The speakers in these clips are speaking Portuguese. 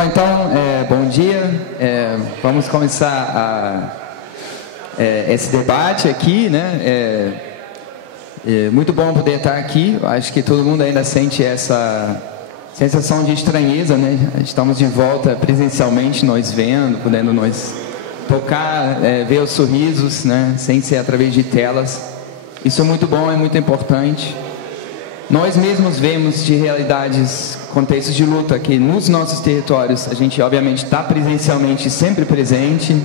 Bom, então, bom dia. Vamos começar esse debate aqui, né? Muito bom poder estar aqui. Acho que todo mundo ainda sente essa sensação de estranheza, né? Estamos de volta presencialmente, nós vendo, podendo nós tocar, ver os sorrisos, né? Sem ser através de telas. Isso é muito bom, é muito importante. Nós mesmos vemos de realidades, contextos de luta que nos nossos territórios a gente obviamente está presencialmente sempre presente.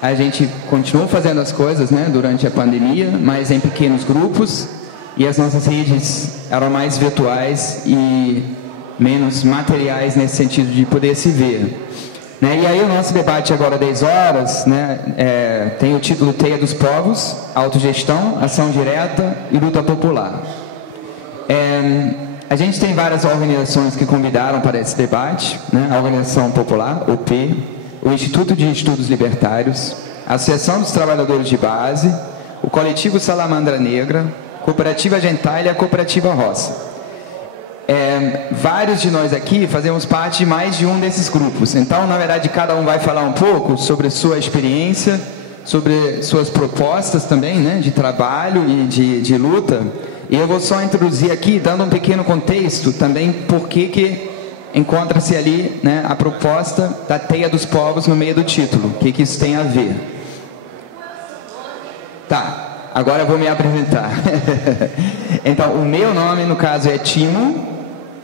A gente continua fazendo as coisas, né, durante a pandemia, mas em pequenos grupos, e as nossas redes eram mais virtuais e menos materiais nesse sentido de poder se ver. Né? E aí o nosso debate agora 10 horas, né, tem o título Teia dos Povos, Autogestão, Ação Direta e Luta Popular. A gente tem várias organizações que convidaram para esse debate, né? A Organização Popular, OP, o Instituto de Estudos Libertários, a Associação dos Trabalhadores de Base, o Coletivo Salamandra Negra, Cooperativa Gentalha e a Cooperativa Roça. Vários de nós aqui fazemos parte de mais de um desses grupos. Então, na verdade, cada um vai falar um pouco sobre sua experiência, sobre suas propostas também, né, de trabalho e de luta. E eu vou só introduzir aqui, dando um pequeno contexto também, por que encontra-se ali, né, a proposta da Teia dos Povos no meio do título. O que isso tem a ver? Tá, agora eu vou me apresentar. Então, o meu nome, no caso, é Timo,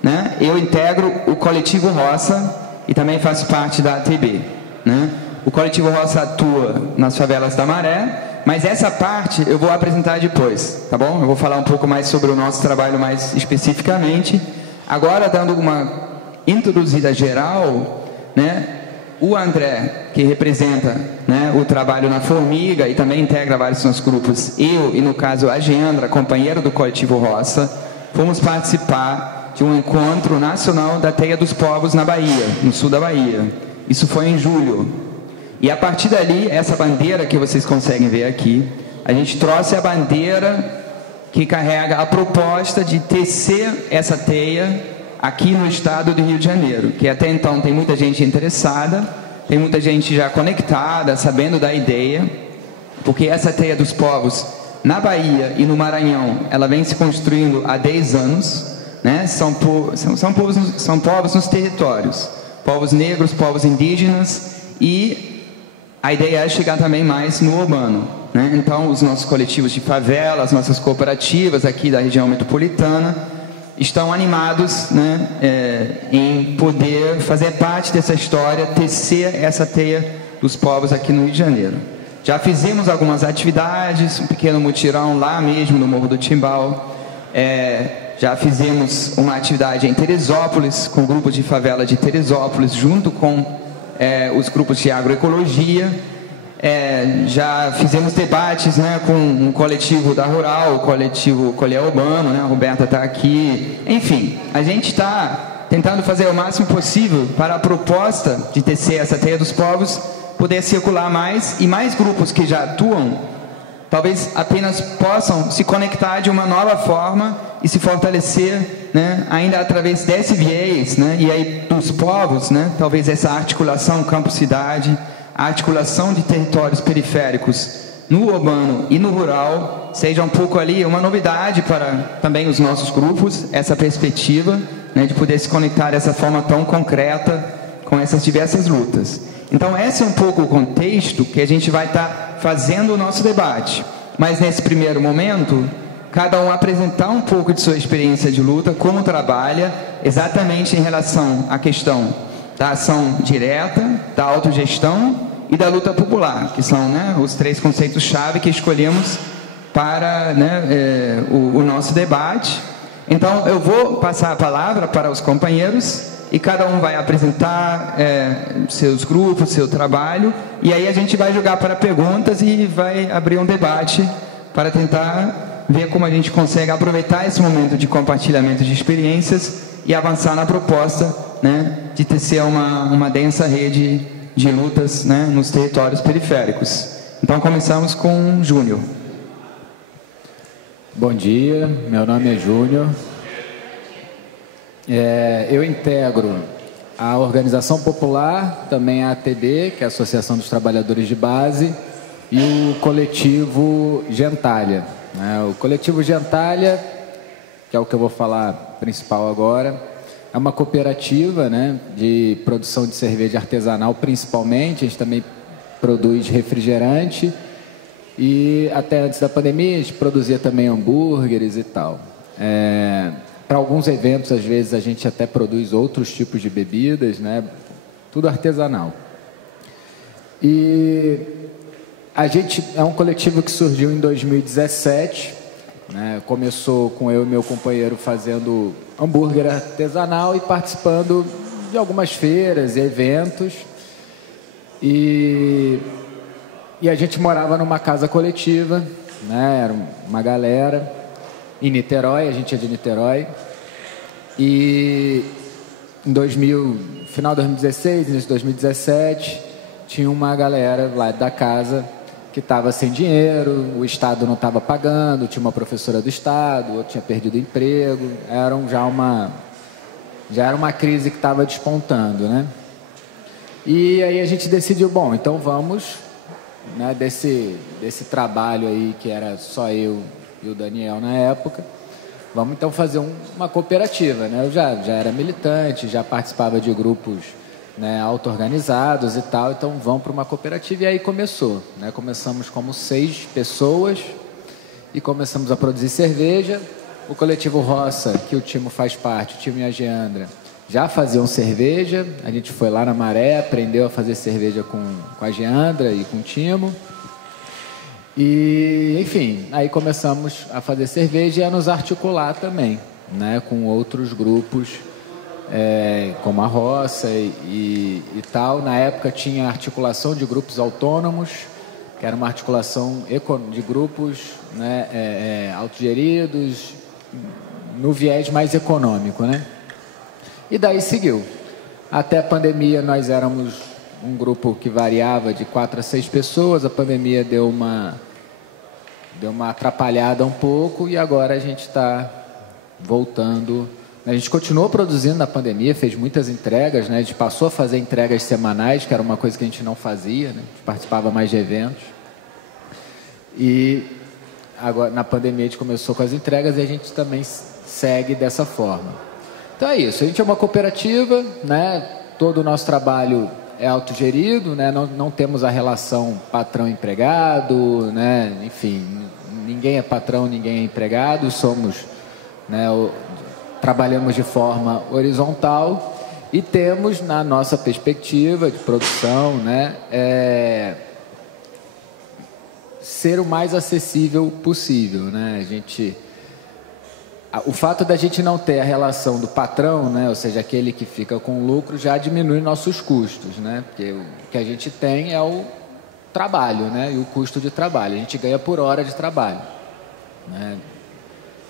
né? Eu integro o Coletivo Roça e também faço parte da ATB. Né? O Coletivo Roça atua nas favelas da Maré, mas essa parte eu vou apresentar depois, tá bom? Eu vou falar um pouco mais sobre o nosso trabalho mais especificamente. Agora, dando uma introduzida geral, né? O André, que representa, né, o trabalho na Formiga e também integra vários dos nossos grupos, eu e, no caso, a Geandra, companheira do Coletivo Roça, fomos participar de um encontro nacional da Teia dos Povos na Bahia, no sul da Bahia. Isso foi em julho. E a partir dali, essa bandeira que vocês conseguem ver aqui, a gente trouxe a bandeira que carrega a proposta de tecer essa teia aqui no estado do Rio de Janeiro, que até então tem muita gente interessada, tem muita gente já conectada, sabendo da ideia, porque essa Teia dos Povos na Bahia e no Maranhão, ela vem se construindo há 10 anos, né? São povos nos territórios, povos negros, povos indígenas, e a ideia é chegar também mais no urbano, né? Então, os nossos coletivos de favela, as nossas cooperativas aqui da região metropolitana estão animados, né, em poder fazer parte dessa história, tecer essa teia dos povos aqui no Rio de Janeiro. Já fizemos algumas atividades, um pequeno mutirão lá mesmo no Morro do Timbal. Já fizemos uma atividade em Teresópolis, com grupos de favela de Teresópolis, junto com os grupos de agroecologia. Já fizemos debates, né, com um coletivo da Rural, o coletivo Colher Urbano, né, a Roberta está aqui. Enfim, a gente está tentando fazer o máximo possível para a proposta de tecer essa Teia dos Povos poder circular mais, e mais grupos que já atuam talvez apenas possam se conectar de uma nova forma e se fortalecer, né, ainda através desse viés, né, e aí dos povos, né, talvez essa articulação campo-cidade, a articulação de territórios periféricos no urbano e no rural seja um pouco ali uma novidade para também os nossos grupos, essa perspectiva, né, de poder se conectar dessa forma tão concreta com essas diversas lutas. Então esse é um pouco o contexto que a gente vai estar fazendo o nosso debate, mas nesse primeiro momento cada um apresentar um pouco de sua experiência de luta, como trabalha exatamente em relação à questão da ação direta, da autogestão e da luta popular, que são, né, os 3 conceitos-chave que escolhemos para, né, o nosso debate. Então, eu vou passar a palavra para os companheiros e cada um vai apresentar seus grupos, seu trabalho, e aí a gente vai jogar para perguntas e vai abrir um debate para tentar ver como a gente consegue aproveitar esse momento de compartilhamento de experiências e avançar na proposta, né, de tecer uma densa rede de lutas, né, nos territórios periféricos. Então começamos com Júnior. Bom dia, meu nome é Júnior. Eu integro a Organização Popular, também a ATB, que é a Associação dos Trabalhadores de Base, e o coletivo Gentalha, né? O coletivo Gentalha, que é o que eu vou falar principal agora, é uma cooperativa, né, de produção de cerveja artesanal, principalmente. A gente também produz refrigerante e até antes da pandemia a gente produzia também hambúrgueres e tal. Para alguns eventos, às vezes, a gente até produz outros tipos de bebidas, né? Tudo artesanal. E a gente é um coletivo que surgiu em 2017, né? Começou com eu e meu companheiro fazendo hambúrguer artesanal e participando de algumas feiras e eventos. E a gente morava numa casa coletiva, né? Era uma galera em Niterói, a gente é de Niterói. E em final de 2016, início de 2017, tinha uma galera lá da casa que estava sem dinheiro, o Estado não estava pagando, tinha uma professora do Estado, outro tinha perdido o emprego, já era uma crise que estava despontando, né? E aí a gente decidiu, bom, então vamos, né, desse trabalho aí que era só eu e o Daniel na época, vamos então fazer uma cooperativa, né? Eu já era militante, já participava de grupos, né, auto-organizados e tal, então vamos para uma cooperativa. E aí começou, né? Começamos como 6 pessoas e começamos a produzir cerveja. O coletivo Roça, que o Timo faz parte, o Timo e a Geandra, já faziam cerveja. A gente foi lá na Maré, aprendeu a fazer cerveja com a Geandra e com o Timo. E, enfim, aí começamos a fazer cerveja e a nos articular também, né, com outros grupos, como a Roça e tal. Na época tinha articulação de grupos autônomos, que era uma articulação de grupos, né, autogeridos, no viés mais econômico, né? E daí seguiu. Até a pandemia nós éramos um grupo que variava de 4 a 6 pessoas. A pandemia deu uma atrapalhada um pouco e agora a gente está voltando. A gente continuou produzindo na pandemia, fez muitas entregas, né? A gente passou a fazer entregas semanais, que era uma coisa que a gente não fazia, né? A gente participava mais de eventos. E agora, na pandemia, a gente começou com as entregas e a gente também segue dessa forma. Então é isso, a gente é uma cooperativa, né? Todo o nosso trabalho é autogerido, né? Não temos a relação patrão-empregado, né? Enfim, ninguém é patrão, ninguém é empregado, somos, né, trabalhamos de forma horizontal e temos, na nossa perspectiva de produção, né, ser o mais acessível possível, né? O fato da gente não ter a relação do patrão, né, ou seja, aquele que fica com o lucro, já diminui nossos custos, né? Porque o que a gente tem é o trabalho, né, e o custo de trabalho. A gente ganha por hora de trabalho, né?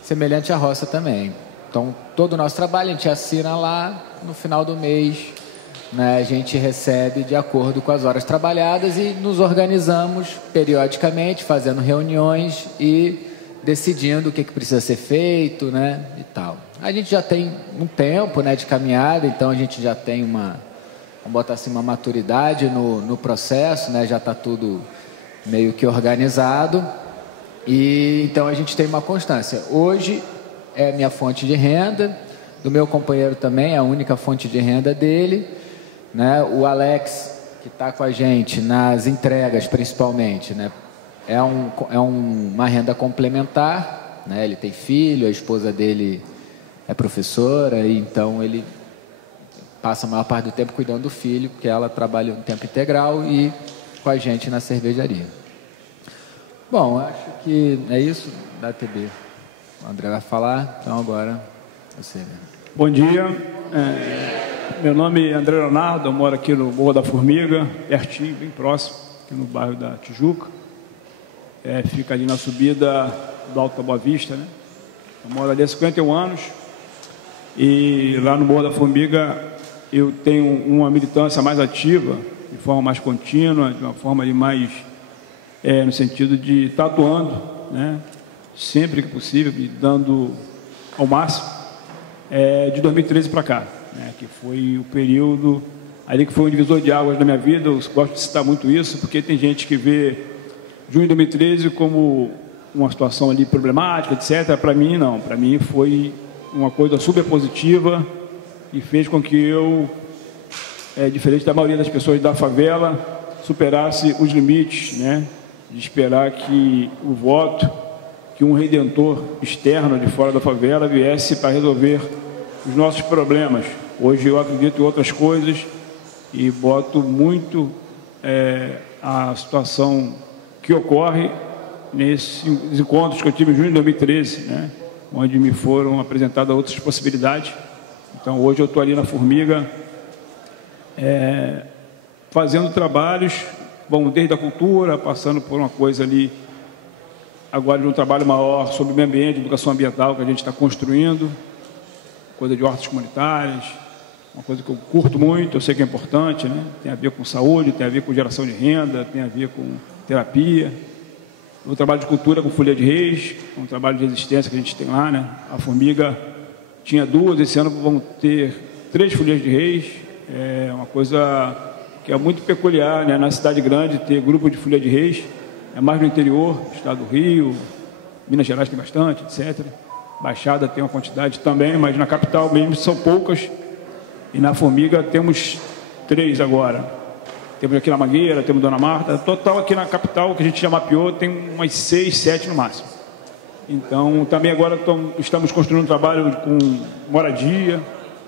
Semelhante à roça também. Então, todo o nosso trabalho a gente assina lá, no final do mês, né, a gente recebe de acordo com as horas trabalhadas e nos organizamos periodicamente, fazendo reuniões e decidindo o que precisa ser feito, né, e tal. A gente já tem um tempo, né, de caminhada, então a gente já tem vamos botar assim, uma maturidade no processo, né, já está tudo meio que organizado, e então a gente tem uma constância. Hoje é minha fonte de renda, do meu companheiro também, é a única fonte de renda dele, né, o Alex, que está com a gente nas entregas principalmente, né, é uma renda complementar, né? Ele tem filho, a esposa dele é professora, e então ele passa a maior parte do tempo cuidando do filho, porque ela trabalha em tempo integral e com a gente na cervejaria. Bom, acho que é isso da ATB. O André vai falar, então agora você. Bom dia, meu nome é André Leonardo, eu moro aqui no Morro da Formiga, pertinho, bem próximo, aqui no bairro da Tijuca. Fica ali na subida do Alto da Boa Vista, né? Eu moro ali há 51 anos e lá no Morro da Formiga eu tenho uma militância mais ativa, de forma mais contínua, de uma forma de mais, no sentido de estar atuando, né? Sempre que possível, me dando ao máximo, de 2013 para cá. né, que foi o período ali que foi um divisor de águas na minha vida. Eu gosto de citar muito isso, porque tem gente que vê junho de 2013 como uma situação ali problemática, etc. Para mim, não. Para mim foi uma coisa super positiva e fez com que eu, diferente da maioria das pessoas da favela, superasse os limites, né, de esperar que o voto, que um redentor externo de fora da favela viesse para resolver os nossos problemas. Hoje eu acredito em outras coisas e boto muito a situação que ocorre nesses encontros que eu tive em junho de 2013, né, onde me foram apresentadas outras possibilidades. Então hoje eu estou ali na Formiga fazendo trabalhos, bom, desde a cultura, passando por uma coisa ali agora de um trabalho maior sobre o meio ambiente, educação ambiental que a gente está construindo, coisa de hortas comunitárias, uma coisa que eu curto muito, eu sei que é importante, né? Tem a ver com saúde, tem a ver com geração de renda, tem a ver com terapia. O trabalho de cultura com Folia de Reis, um trabalho de resistência que a gente tem lá, né? A Formiga tinha 2, esse ano vão ter 3 Folias de Reis, é uma coisa que é muito peculiar, né? Na cidade grande ter grupo de Folia de Reis, é mais no interior, estado do Rio, Minas Gerais tem bastante, etc. Baixada tem uma quantidade também, mas na capital mesmo são poucas. E na Formiga temos 3 agora. Temos aqui na Mangueira, temos Dona Marta. Total aqui na capital, que a gente já mapeou, tem umas 6, 7 no máximo. Então, também agora estamos construindo um trabalho com moradia,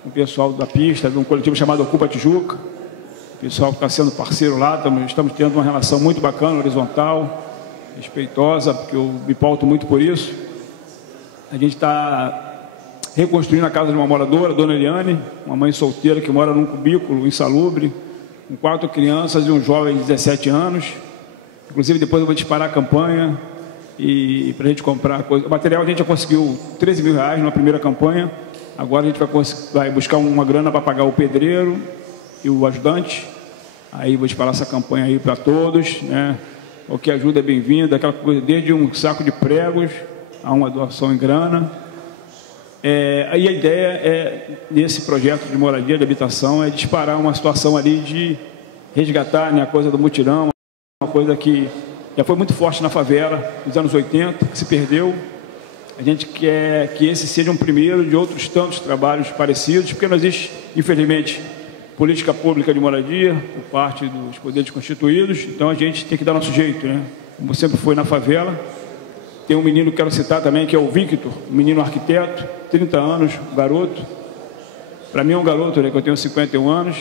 com o pessoal da pista, de um coletivo chamado Ocupa Tijuca. O pessoal que está sendo parceiro lá, estamos tendo uma relação muito bacana, horizontal, respeitosa, porque eu me pauto muito por isso. A gente está reconstruindo a casa de uma moradora, Dona Eliane, uma mãe solteira que mora num cubículo insalubre, com 4 crianças e um jovem de 17 anos. Inclusive, depois eu vou disparar a campanha e para a gente comprar coisa. O material a gente já conseguiu R$13 mil na primeira campanha. Agora a gente vai buscar uma grana para pagar o pedreiro e o ajudante. Aí vou disparar essa campanha aí para todos, né? O que ajuda é bem-vindo, aquela coisa, desde um saco de pregos a uma doação em grana. Aí a ideia nesse projeto de moradia, de habitação, é disparar uma situação ali de resgatar, né, a coisa do mutirão, uma coisa que já foi muito forte na favela nos anos 80, que se perdeu. A gente quer que esse seja um primeiro de outros tantos trabalhos parecidos, porque não existe, infelizmente, política pública de moradia por parte dos poderes constituídos, então a gente tem que dar nosso jeito, né? Como sempre foi na favela. Tem um menino que quero citar também, que é o Victor, um menino arquiteto, 30 anos, garoto. Para mim é um garoto, né, que eu tenho 51 anos.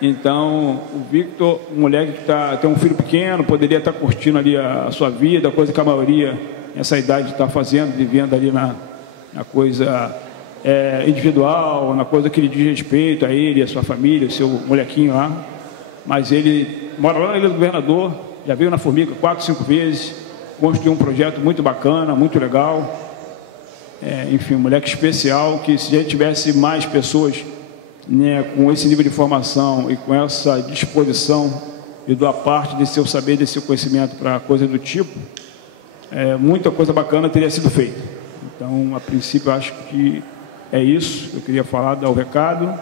Então, o Victor, um moleque que tem um filho pequeno, poderia estar curtindo ali a sua vida, a coisa que a maioria nessa idade está fazendo, vivendo ali na coisa individual, na coisa que lhe diz respeito a ele, a sua família, o seu molequinho lá. Mas ele mora lá na Ilha do Governador, já veio na Formiga 4, 5 vezes, construiu um projeto muito bacana, muito legal. Enfim, um moleque especial, que se a gente tivesse mais pessoas, né, com esse nível de formação e com essa disposição de doar parte desse seu saber, desse seu conhecimento para coisa do tipo, muita coisa bacana teria sido feita. Então, a princípio, eu acho que é isso. Eu queria falar, dar o recado.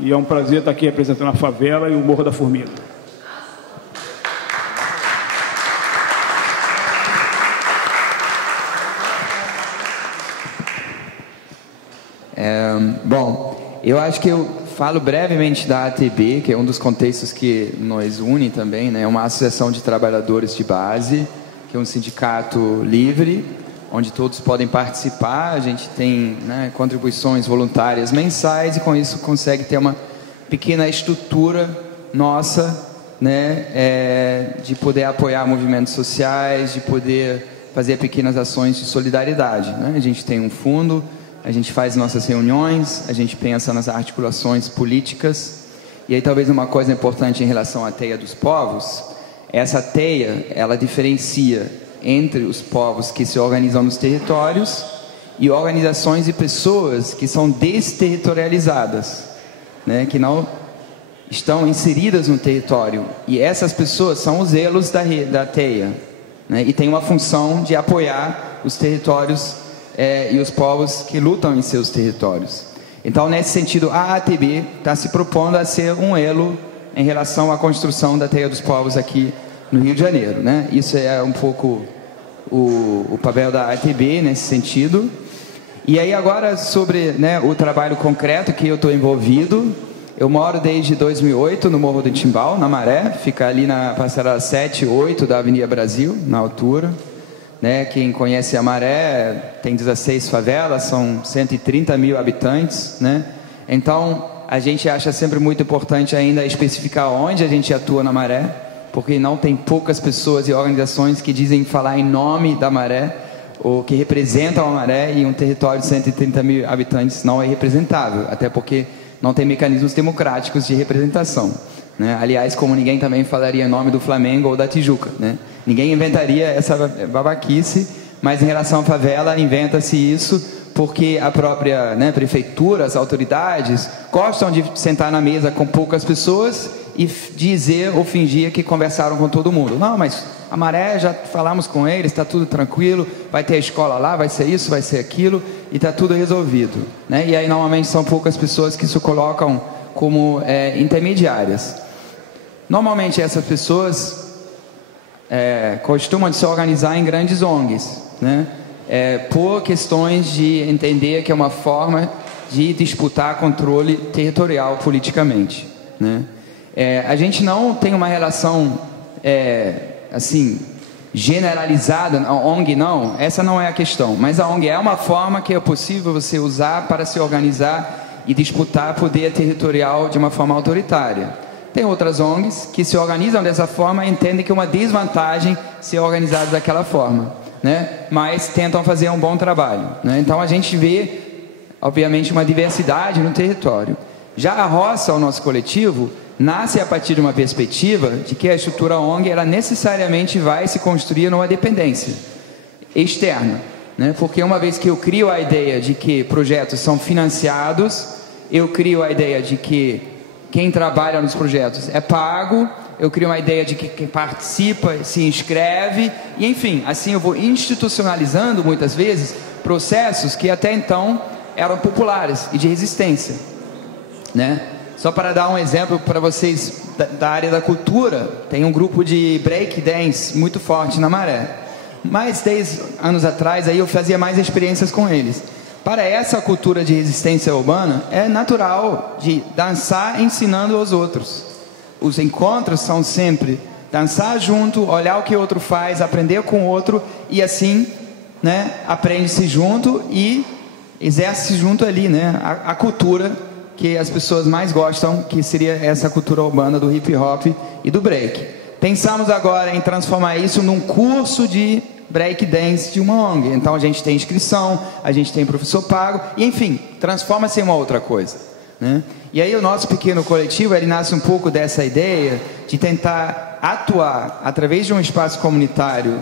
E é um prazer estar aqui representando a favela e o Morro da Formiga. Bom, eu acho que eu falo brevemente da ATB, que é um dos contextos que nos une também, né? É uma associação de trabalhadores de base, que é um sindicato livre, onde todos podem participar. A gente tem, né, contribuições voluntárias mensais e com isso consegue ter uma pequena estrutura nossa, né, de poder apoiar movimentos sociais, de poder fazer pequenas ações de solidariedade, né? A gente tem um fundo, a gente faz nossas reuniões, a gente pensa nas articulações políticas. E aí talvez uma coisa importante em relação à teia dos povos, essa teia, ela diferencia entre os povos que se organizam nos territórios e organizações e pessoas que são desterritorializadas, né, que não estão inseridas no território. E essas pessoas são os elos da teia, né, e tem uma função de apoiar os territórios e os povos que lutam em seus territórios. Então, nesse sentido, a ATB está se propondo a ser um elo em relação à construção da Teia dos Povos aqui no Rio de Janeiro, né? Isso é um pouco o papel da ATB nesse sentido. E aí agora sobre, né, o trabalho concreto que eu estou envolvido. Eu moro desde 2008 no Morro do Timbal, na Maré, fica ali na passarela 7 e 8 da Avenida Brasil, na altura. Né? Quem conhece a Maré, tem 16 favelas, são 130 mil habitantes, né? Então, a gente acha sempre muito importante ainda especificar onde a gente atua na Maré, porque não tem poucas pessoas e organizações que dizem falar em nome da Maré, ou que representam a Maré, e um território de 130 mil habitantes não é representável, até porque não tem mecanismos democráticos de representação, né? Aliás, como ninguém também falaria em nome do Flamengo ou da Tijuca, né? Ninguém inventaria essa babaquice, mas em relação à favela, inventa-se isso porque a própria, né, prefeitura, as autoridades, gostam de sentar na mesa com poucas pessoas e dizer ou fingir que conversaram com todo mundo. Não, mas a Maré, já falamos com eles, está tudo tranquilo, vai ter a escola lá, vai ser isso, vai ser aquilo, e está tudo resolvido, né? E aí normalmente são poucas pessoas que se colocam como intermediárias. Normalmente essas pessoas costumam se organizar em grandes ONGs, né? Por questões de entender que é uma forma de disputar controle territorial politicamente, né? A gente não tem uma relação assim generalizada, a ONG não, essa não é a questão, mas a ONG é uma forma que é possível você usar para se organizar e disputar poder territorial de uma forma autoritária. Tem outras ONGs que se organizam dessa forma e entendem que é uma desvantagem ser organizado daquela forma, né? Mas tentam fazer um bom trabalho, né? Então a gente vê, obviamente, uma diversidade no território. Já a roça, o nosso coletivo, nasce a partir de uma perspectiva de que a estrutura ONG ela necessariamente vai se construir numa dependência externa, né? Porque uma vez que eu crio a ideia de que projetos são financiados, eu crio a ideia de que quem trabalha nos projetos é pago, eu crio uma ideia de que quem participa se inscreve, e enfim, assim eu vou institucionalizando muitas vezes processos que até então eram populares e de resistência, né? Só para dar um exemplo para vocês da área da cultura, tem um grupo de break dance muito forte na Maré. Mais 10 anos atrás aí eu fazia mais experiências com eles. Para essa cultura de resistência urbana, é natural de dançar ensinando aos outros. Os encontros são sempre dançar junto, olhar o que o outro faz, aprender com o outro e assim, né, aprende-se junto e exerce junto ali, né, a cultura que as pessoas mais gostam, que seria essa cultura urbana do hip hop e do break. Pensamos agora em transformar isso num curso de break dance de uma ONG. Então a gente tem inscrição, a gente tem professor pago, e enfim, transforma-se em uma outra coisa, né? E aí o nosso pequeno coletivo, ele nasce um pouco dessa ideia de tentar atuar através de um espaço comunitário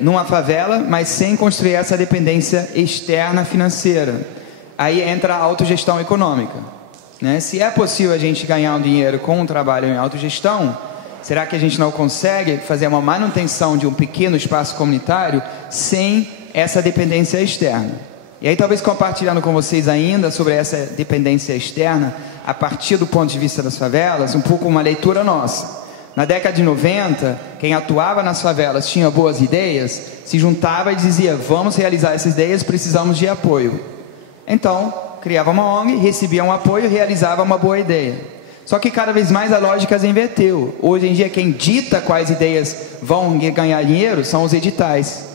numa favela, mas sem construir essa dependência externa financeira. Aí entra a autogestão econômica, né? Se é possível a gente ganhar um dinheiro com um trabalho em autogestão, será que a gente não consegue fazer uma manutenção de um pequeno espaço comunitário sem essa dependência externa? E aí talvez compartilhando com vocês ainda sobre essa dependência externa, a partir do ponto de vista das favelas, um pouco uma leitura nossa. Na década de 90, quem atuava nas favelas tinha boas ideias, se juntava e dizia, vamos realizar essas ideias, precisamos de apoio. Então, criava uma ONG, recebia um apoio, realizava uma boa ideia. Só que cada vez mais a lógica se inverteu. Hoje em dia quem dita quais ideias vão ganhar dinheiro são os editais.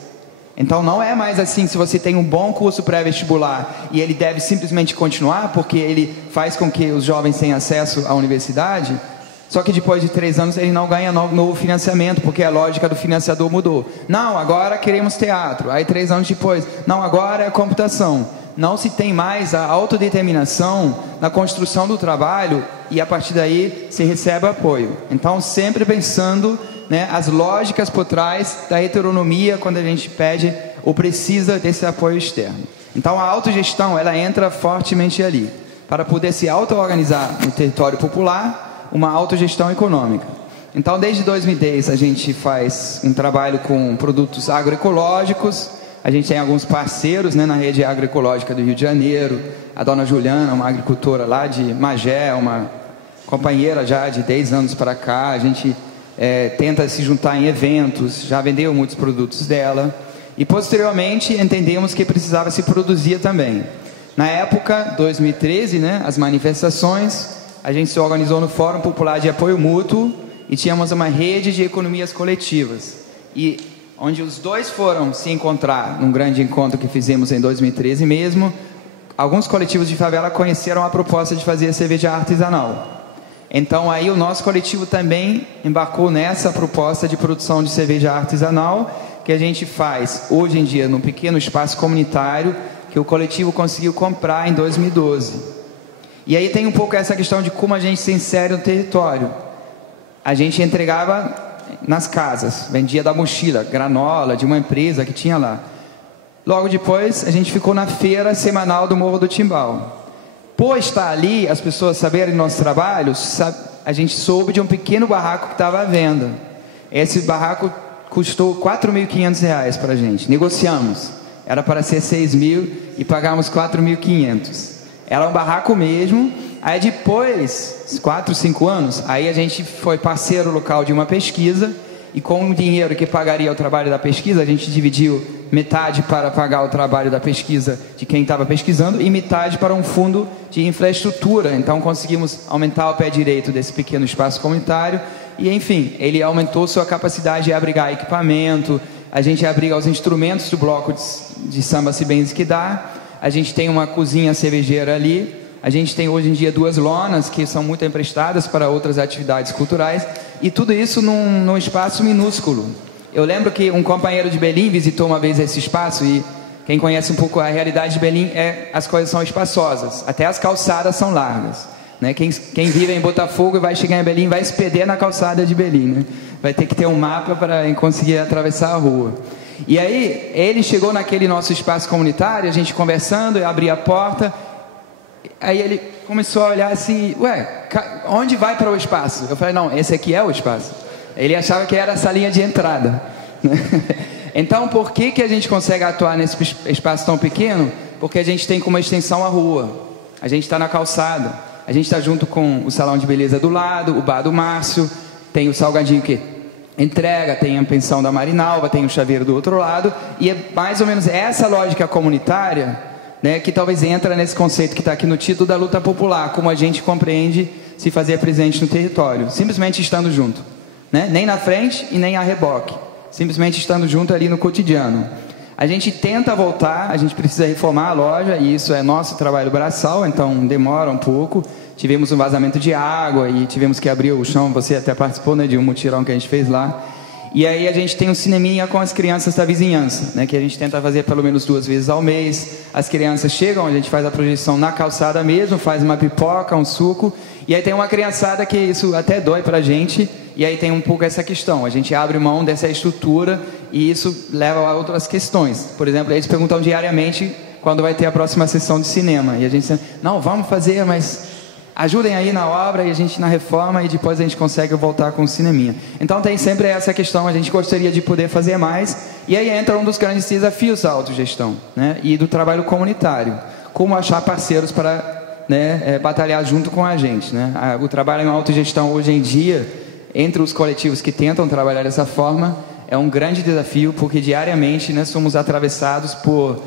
Então não é mais assim, se você tem um bom curso pré-vestibular e ele deve simplesmente continuar porque ele faz com que os jovens tenham acesso à universidade, só que depois de 3 anos ele não ganha novo financiamento, porque a lógica do financiador mudou. Não, agora queremos teatro. Aí 3 anos depois, não, agora é computação. Não se tem mais a autodeterminação na construção do trabalho e a partir daí se recebe apoio. Então sempre pensando, né, as lógicas por trás da heteronomia quando a gente pede ou precisa desse apoio externo. Então a autogestão ela entra fortemente ali, para poder se auto-organizar no território popular, uma autogestão econômica. Então desde 2010 a gente faz um trabalho com produtos agroecológicos, A gente tem alguns parceiros, né, na rede agroecológica do Rio de Janeiro. A dona Juliana, uma agricultora lá de Magé, uma companheira já de 10 anos para cá. A gente tenta se juntar em eventos, já vendeu muitos produtos dela. E posteriormente entendemos que precisava se produzir também. Na época, 2013, né, as manifestações, a gente se organizou no Fórum Popular de Apoio Mútuo e tínhamos uma rede de economias coletivas. E onde os dois foram se encontrar num grande encontro que fizemos em 2013 mesmo, alguns coletivos de favela conheceram a proposta de fazer cerveja artesanal. Então aí o nosso coletivo também embarcou nessa proposta de produção de cerveja artesanal, que a gente faz hoje em dia num pequeno espaço comunitário que o coletivo conseguiu comprar em 2012. E aí tem um pouco essa questão de como a gente se insere no território. A gente entregava nas casas, vendia da mochila, granola de uma empresa que tinha lá. Logo depois a gente ficou na feira semanal do Morro do Timbal. Por estar ali, as pessoas saberem do nosso trabalho, a gente soube de um pequeno barraco que estava à venda. Esse barraco custou R$4.500 para a gente. Negociamos. Era para ser 6.000 e pagamos 4.500. Era um barraco mesmo. Aí depois, 4, 5 anos, aí a gente foi parceiro local de uma pesquisa e com o dinheiro que pagaria o trabalho da pesquisa, a gente dividiu metade para pagar o trabalho da pesquisa de quem estava pesquisando e metade para um fundo de infraestrutura. Então conseguimos aumentar o pé direito desse pequeno espaço comunitário e, enfim, ele aumentou sua capacidade de abrigar equipamento. A gente abriga os instrumentos do bloco de samba Se Bens que dá. A gente tem uma cozinha cervejeira ali. A gente tem hoje em dia 2 lonas que são muito emprestadas para outras atividades culturais. E tudo isso num espaço minúsculo. Eu lembro que um companheiro de Belém visitou uma vez esse espaço e quem conhece um pouco a realidade de Belém as coisas são espaçosas. Até as calçadas são largas. Né? Quem vive em Botafogo e vai chegar em Belém vai se perder na calçada de Belém, né? Vai ter que ter um mapa para conseguir atravessar a rua. E aí ele chegou naquele nosso espaço comunitário, a gente conversando, eu abri a porta, aí ele começou a olhar assim, onde vai para o espaço? Eu falei, não, esse aqui é o espaço. Ele achava que era essa linha de entrada. Então por que a gente consegue atuar nesse espaço tão pequeno? Porque a gente tem como extensão a rua, a gente está na calçada. A gente está junto com o salão de beleza do lado, o bar do Márcio, tem o salgadinho que entrega, tem a pensão da Marinalva, tem o chaveiro do outro lado, e é mais ou menos essa lógica comunitária, né, que talvez entra nesse conceito que está aqui no título da luta popular, como a gente compreende se fazer presente no território, simplesmente estando junto, né? Nem na frente e nem a reboque, simplesmente estando junto ali no cotidiano. A gente tenta voltar, a gente precisa reformar a loja, e isso é nosso trabalho braçal, então demora um pouco. Tivemos um vazamento de água e tivemos que abrir o chão, você até participou, né, de um mutirão que a gente fez lá. E aí a gente tem um cineminha com as crianças da vizinhança, né, que a gente tenta fazer pelo menos 2 vezes ao mês. As crianças chegam, a gente faz a projeção na calçada mesmo, faz uma pipoca, um suco, e aí tem uma criançada que isso até dói pra gente, e aí tem um pouco essa questão, a gente abre mão dessa estrutura e isso leva a outras questões. Por exemplo, eles perguntam diariamente quando vai ter a próxima sessão de cinema, e a gente diz, não, vamos fazer, mas ajudem aí na obra e a gente na reforma e depois a gente consegue voltar com o cineminha. Então tem sempre essa questão, a gente gostaria de poder fazer mais, e aí entra um dos grandes desafios da autogestão, né, e do trabalho comunitário, como achar parceiros para, né, batalhar junto com a gente, né? O trabalho em autogestão hoje em dia, entre os coletivos que tentam trabalhar dessa forma, é um grande desafio, porque diariamente nós somos atravessados por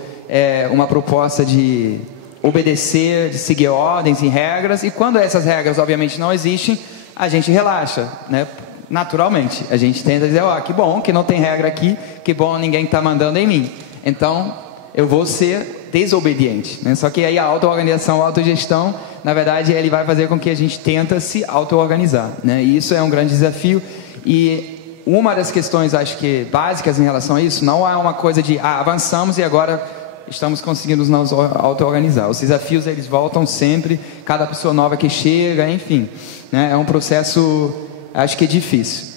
uma proposta de obedecer, de seguir ordens e regras, e quando essas regras obviamente não existem, a gente relaxa, né? Naturalmente, a gente tenta dizer, que bom que não tem regra aqui, que bom ninguém está mandando em mim, então eu vou ser desobediente, né? Só que aí a auto-organização, a autogestão, na verdade ele vai fazer com que a gente tenta se auto-organizar, né? E isso é um grande desafio, e uma das questões, acho que básicas em relação a isso, não é uma coisa de avançamos e agora estamos conseguindo nos auto-organizar. Os desafios eles voltam sempre, cada pessoa nova que chega, enfim, né? É um processo, acho que difícil.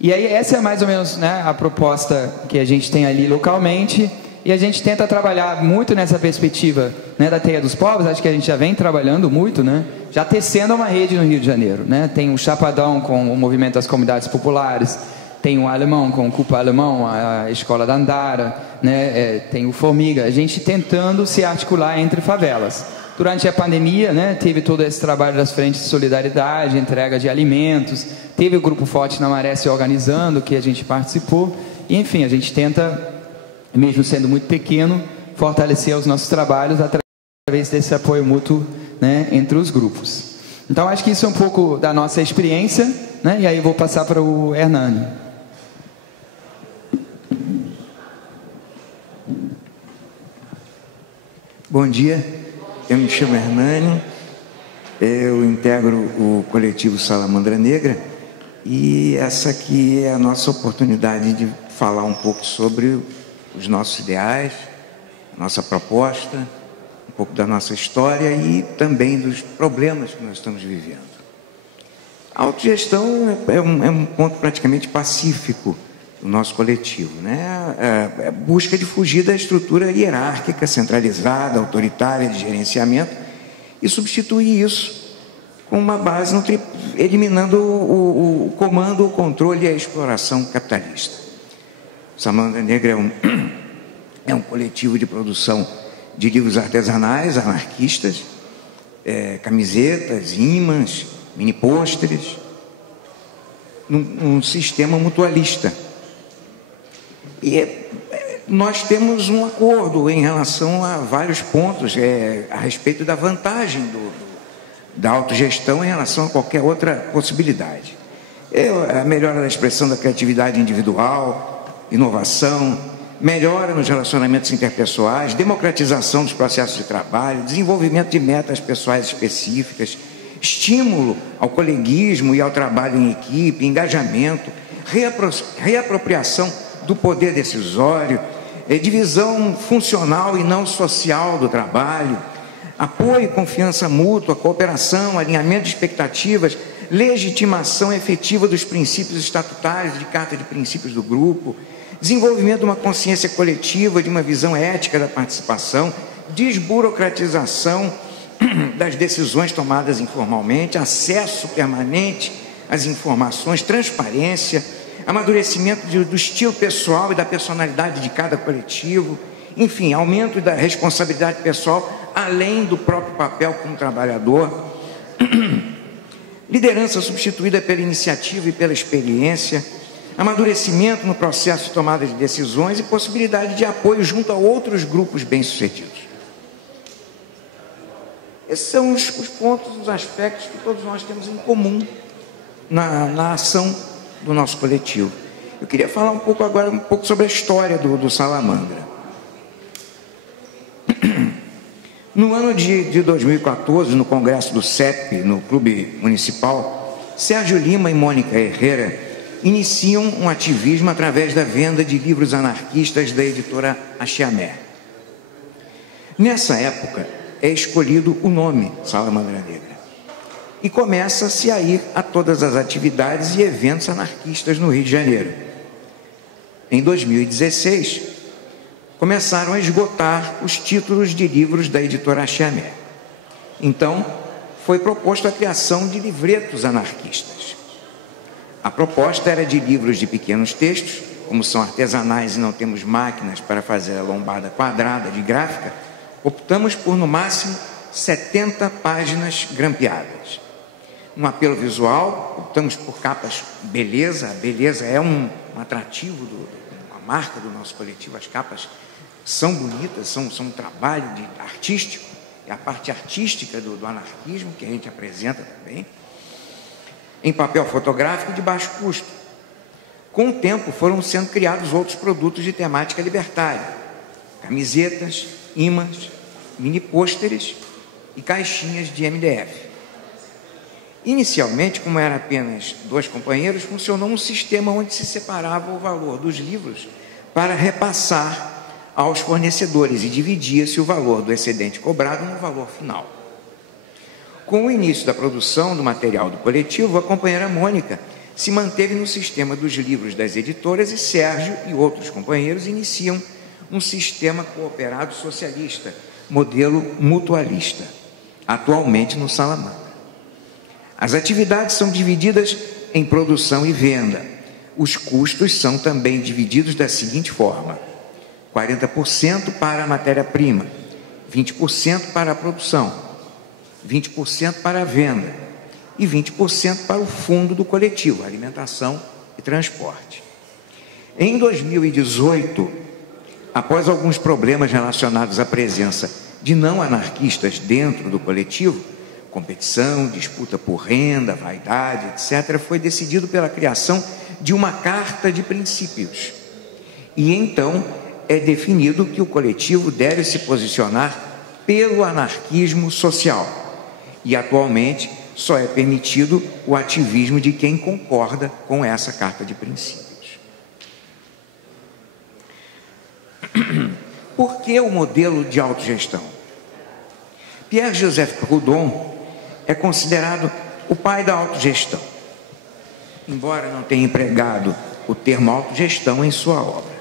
E aí essa é mais ou menos, né, a proposta que a gente tem ali localmente, e a gente tenta trabalhar muito nessa perspectiva, né, da Teia dos Povos. Acho que a gente já vem trabalhando muito, né, já tecendo uma rede no Rio de Janeiro, né? Tem o Chapadão com o movimento das comunidades populares, tem o Alemão com o Cupa Alemão, a Escola da Andara, né? Tem o Formiga, a gente tentando se articular entre favelas. Durante a pandemia, né, teve todo esse trabalho das frentes de solidariedade, entrega de alimentos, teve o Grupo Forte na Maré se organizando, que a gente participou, e enfim, a gente tenta, mesmo sendo muito pequeno, fortalecer os nossos trabalhos através desse apoio mútuo, né, entre os grupos. Então, acho que isso é um pouco da nossa experiência, né, e aí eu vou passar para o Hernani. Bom dia. Eu me chamo Hernani, eu integro o coletivo Salamandra Negra e essa aqui é a nossa oportunidade de falar um pouco sobre os nossos ideais, nossa proposta, um pouco da nossa história e também dos problemas que nós estamos vivendo. A autogestão é um ponto praticamente pacífico do nosso coletivo, né? É busca de fugir da estrutura hierárquica, centralizada, autoritária de gerenciamento e substituir isso com uma base eliminando o comando, o controle e a exploração capitalista. O Salamandra Negra é um coletivo de produção de livros artesanais, anarquistas, camisetas, ímãs, mini pôsteres, num sistema mutualista. E nós temos um acordo em relação a vários pontos a respeito da vantagem da autogestão em relação a qualquer outra possibilidade. A melhora da expressão da criatividade individual, inovação, melhora nos relacionamentos interpessoais, democratização dos processos de trabalho, desenvolvimento de metas pessoais específicas, estímulo ao coleguismo e ao trabalho em equipe, engajamento, reapropriação do poder decisório, divisão funcional e não social do trabalho, apoio e confiança mútua, cooperação, alinhamento de expectativas, legitimação efetiva dos princípios estatutários de Carta de Princípios do Grupo, desenvolvimento de uma consciência coletiva, de uma visão ética da participação, desburocratização das decisões tomadas informalmente, acesso permanente às informações, transparência, amadurecimento do estilo pessoal e da personalidade de cada coletivo, enfim, aumento da responsabilidade pessoal, além do próprio papel como trabalhador, liderança substituída pela iniciativa e pela experiência, amadurecimento no processo de tomada de decisões e possibilidade de apoio junto a outros grupos bem-sucedidos. Esses são os pontos, os aspectos que todos nós temos em comum na ação do nosso coletivo. Eu queria falar agora um pouco sobre a história do Salamandra. No ano de 2014, no congresso do CEP, no Clube Municipal, Sérgio Lima e Mônica Herrera iniciam um ativismo através da venda de livros anarquistas da editora Axiamé. Nessa época, é escolhido o nome Salamandra Negra e começa-se a ir a todas as atividades e eventos anarquistas no Rio de Janeiro. Em 2016, começaram a esgotar os títulos de livros da editora Axiamé. Então, foi proposta a criação de livretos anarquistas. A proposta era de livros de pequenos textos, como são artesanais e não temos máquinas para fazer a lombada quadrada de gráfica, optamos por, no máximo, 70 páginas grampeadas. Um apelo visual, optamos por capas beleza. A beleza é um atrativo, uma marca do nosso coletivo. As capas são bonitas, são um trabalho artístico, é a parte artística do anarquismo que a gente apresenta também, em papel fotográfico de baixo custo. Com o tempo foram sendo criados outros produtos de temática libertária, camisetas, ímãs, mini pôsteres e caixinhas de MDF. Inicialmente, como era apenas 2 companheiros, funcionou um sistema onde se separava o valor dos livros para repassar aos fornecedores e dividia-se o valor do excedente cobrado no valor final. Com o início da produção do material do coletivo, a companheira Mônica se manteve no sistema dos livros das editoras e Sérgio e outros companheiros iniciam um sistema cooperado socialista, modelo mutualista, atualmente no Salamandra. As atividades são divididas em produção e venda. os custos são também divididos da seguinte forma: 40% para a matéria-prima, 20% para a produção, 20% para a venda e 20% para o fundo do coletivo, alimentação e transporte. Em 2018, após alguns problemas relacionados à presença de não anarquistas dentro do coletivo, competição, disputa por renda, vaidade, etc., foi decidido pela criação de uma carta de princípios. E então é definido que o coletivo deve se posicionar pelo anarquismo social. E atualmente só é permitido o ativismo de quem concorda com essa carta de princípios. Por que o modelo de autogestão? Pierre-Joseph Proudhon é considerado o pai da autogestão, embora não tenha empregado o termo autogestão em sua obra.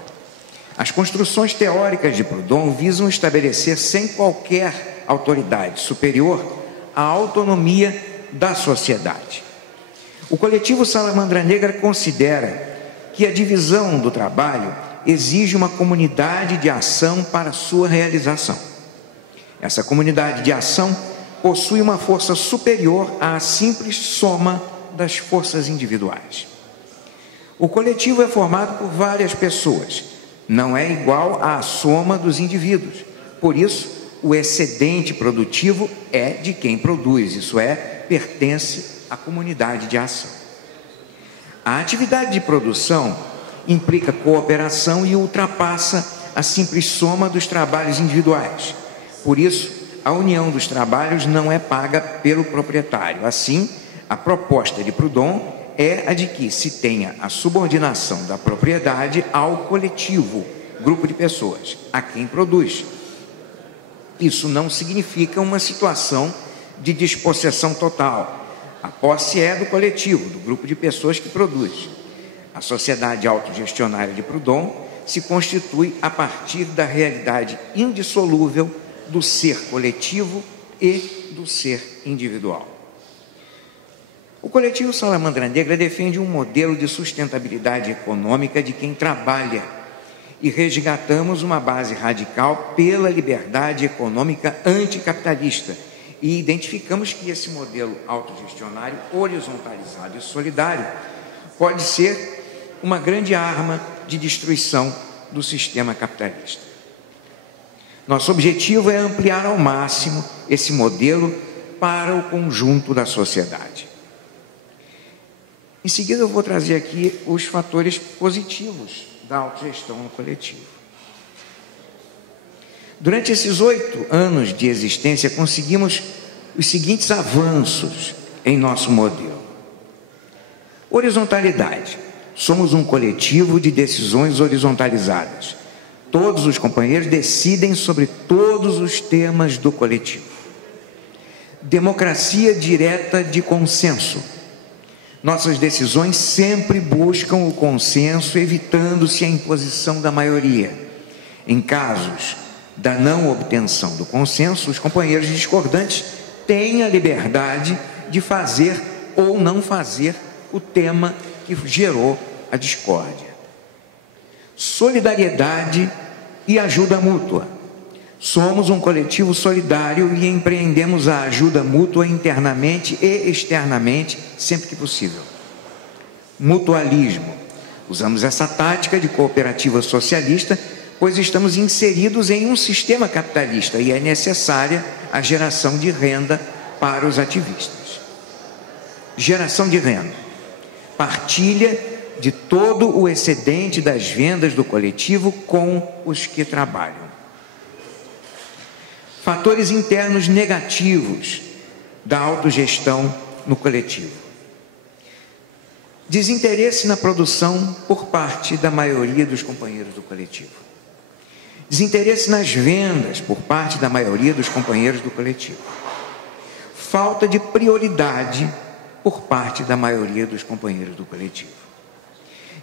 As construções teóricas de Proudhon visam estabelecer sem qualquer autoridade superior a autonomia da sociedade. O coletivo Salamandra Negra considera que a divisão do trabalho exige uma comunidade de ação para sua realização. Essa comunidade de ação possui uma força superior à simples soma das forças individuais. O coletivo é formado por várias pessoas, não é igual à soma dos indivíduos. Por isso, o excedente produtivo é de quem produz, isso é, pertence à comunidade de ação. A atividade de produção implica cooperação e ultrapassa a simples soma dos trabalhos individuais. Por isso, a união dos trabalhos não é paga pelo proprietário. Assim, a proposta de Proudhon é a de que se tenha a subordinação da propriedade ao coletivo, grupo de pessoas, a quem produz. Isso não significa uma situação de despossessão total. A posse é do coletivo, do grupo de pessoas que produz. A sociedade autogestionária de Proudhon se constitui a partir da realidade indissolúvel do ser coletivo e do ser individual. O coletivo Salamandra Negra defende um modelo de sustentabilidade econômica de quem trabalha e resgatamos uma base radical pela liberdade econômica anticapitalista e identificamos que esse modelo autogestionário, horizontalizado e solidário pode ser uma grande arma de destruição do sistema capitalista. Nosso objetivo é ampliar ao máximo esse modelo para o conjunto da sociedade. Em seguida, eu vou trazer aqui os fatores positivos da autogestão no coletivo. Durante esses 8 anos de existência, conseguimos os seguintes avanços em nosso modelo. Horizontalidade. Somos um coletivo de decisões horizontalizadas. Todos os companheiros decidem sobre todos os temas do coletivo. Democracia direta de consenso. Nossas decisões sempre buscam o consenso, evitando-se a imposição da maioria. Em casos da não obtenção do consenso, os companheiros discordantes têm a liberdade de fazer ou não fazer o tema que gerou a discórdia. Solidariedade e ajuda mútua. Somos um coletivo solidário e empreendemos a ajuda mútua internamente e externamente, sempre que possível. Mutualismo. Usamos essa tática de cooperativa socialista, pois estamos inseridos em um sistema capitalista e é necessária a geração de renda para os ativistas. Geração de renda. Partilha de todo o excedente das vendas do coletivo com os que trabalham. Fatores internos negativos da autogestão no coletivo. Desinteresse na produção por parte da maioria dos companheiros do coletivo. Desinteresse nas vendas por parte da maioria dos companheiros do coletivo. Falta de prioridade por parte da maioria dos companheiros do coletivo.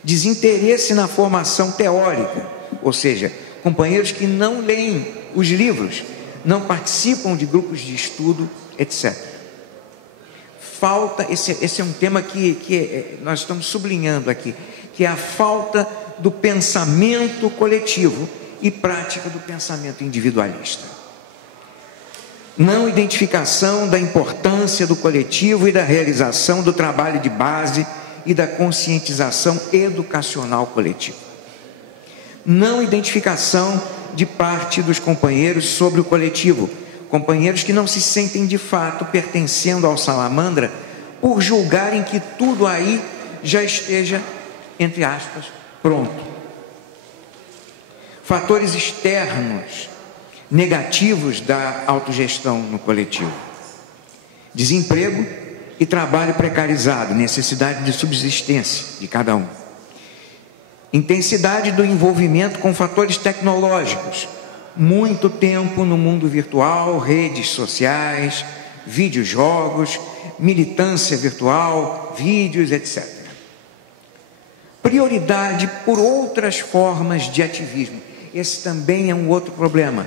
Desinteresse na formação teórica, ou seja, companheiros que não leem os livros, não participam de grupos de estudo, etc. Falta, esse é um tema que nós estamos sublinhando aqui, que é a falta do pensamento coletivo e prática do pensamento individualista. Não identificação da importância do coletivo e da realização do trabalho de base e da conscientização educacional coletiva. Não identificação de parte dos companheiros sobre o coletivo, companheiros que não se sentem de fato pertencendo ao Salamandra por julgarem que tudo aí já esteja, entre aspas, pronto. Fatores externos negativos da autogestão no coletivo: desemprego e trabalho precarizado, necessidade de subsistência de cada um. Intensidade do envolvimento com fatores tecnológicos, muito tempo no mundo virtual, redes sociais, videojogos, militância virtual, vídeos, etc. Prioridade por outras formas de ativismo. Esse também é um outro problema.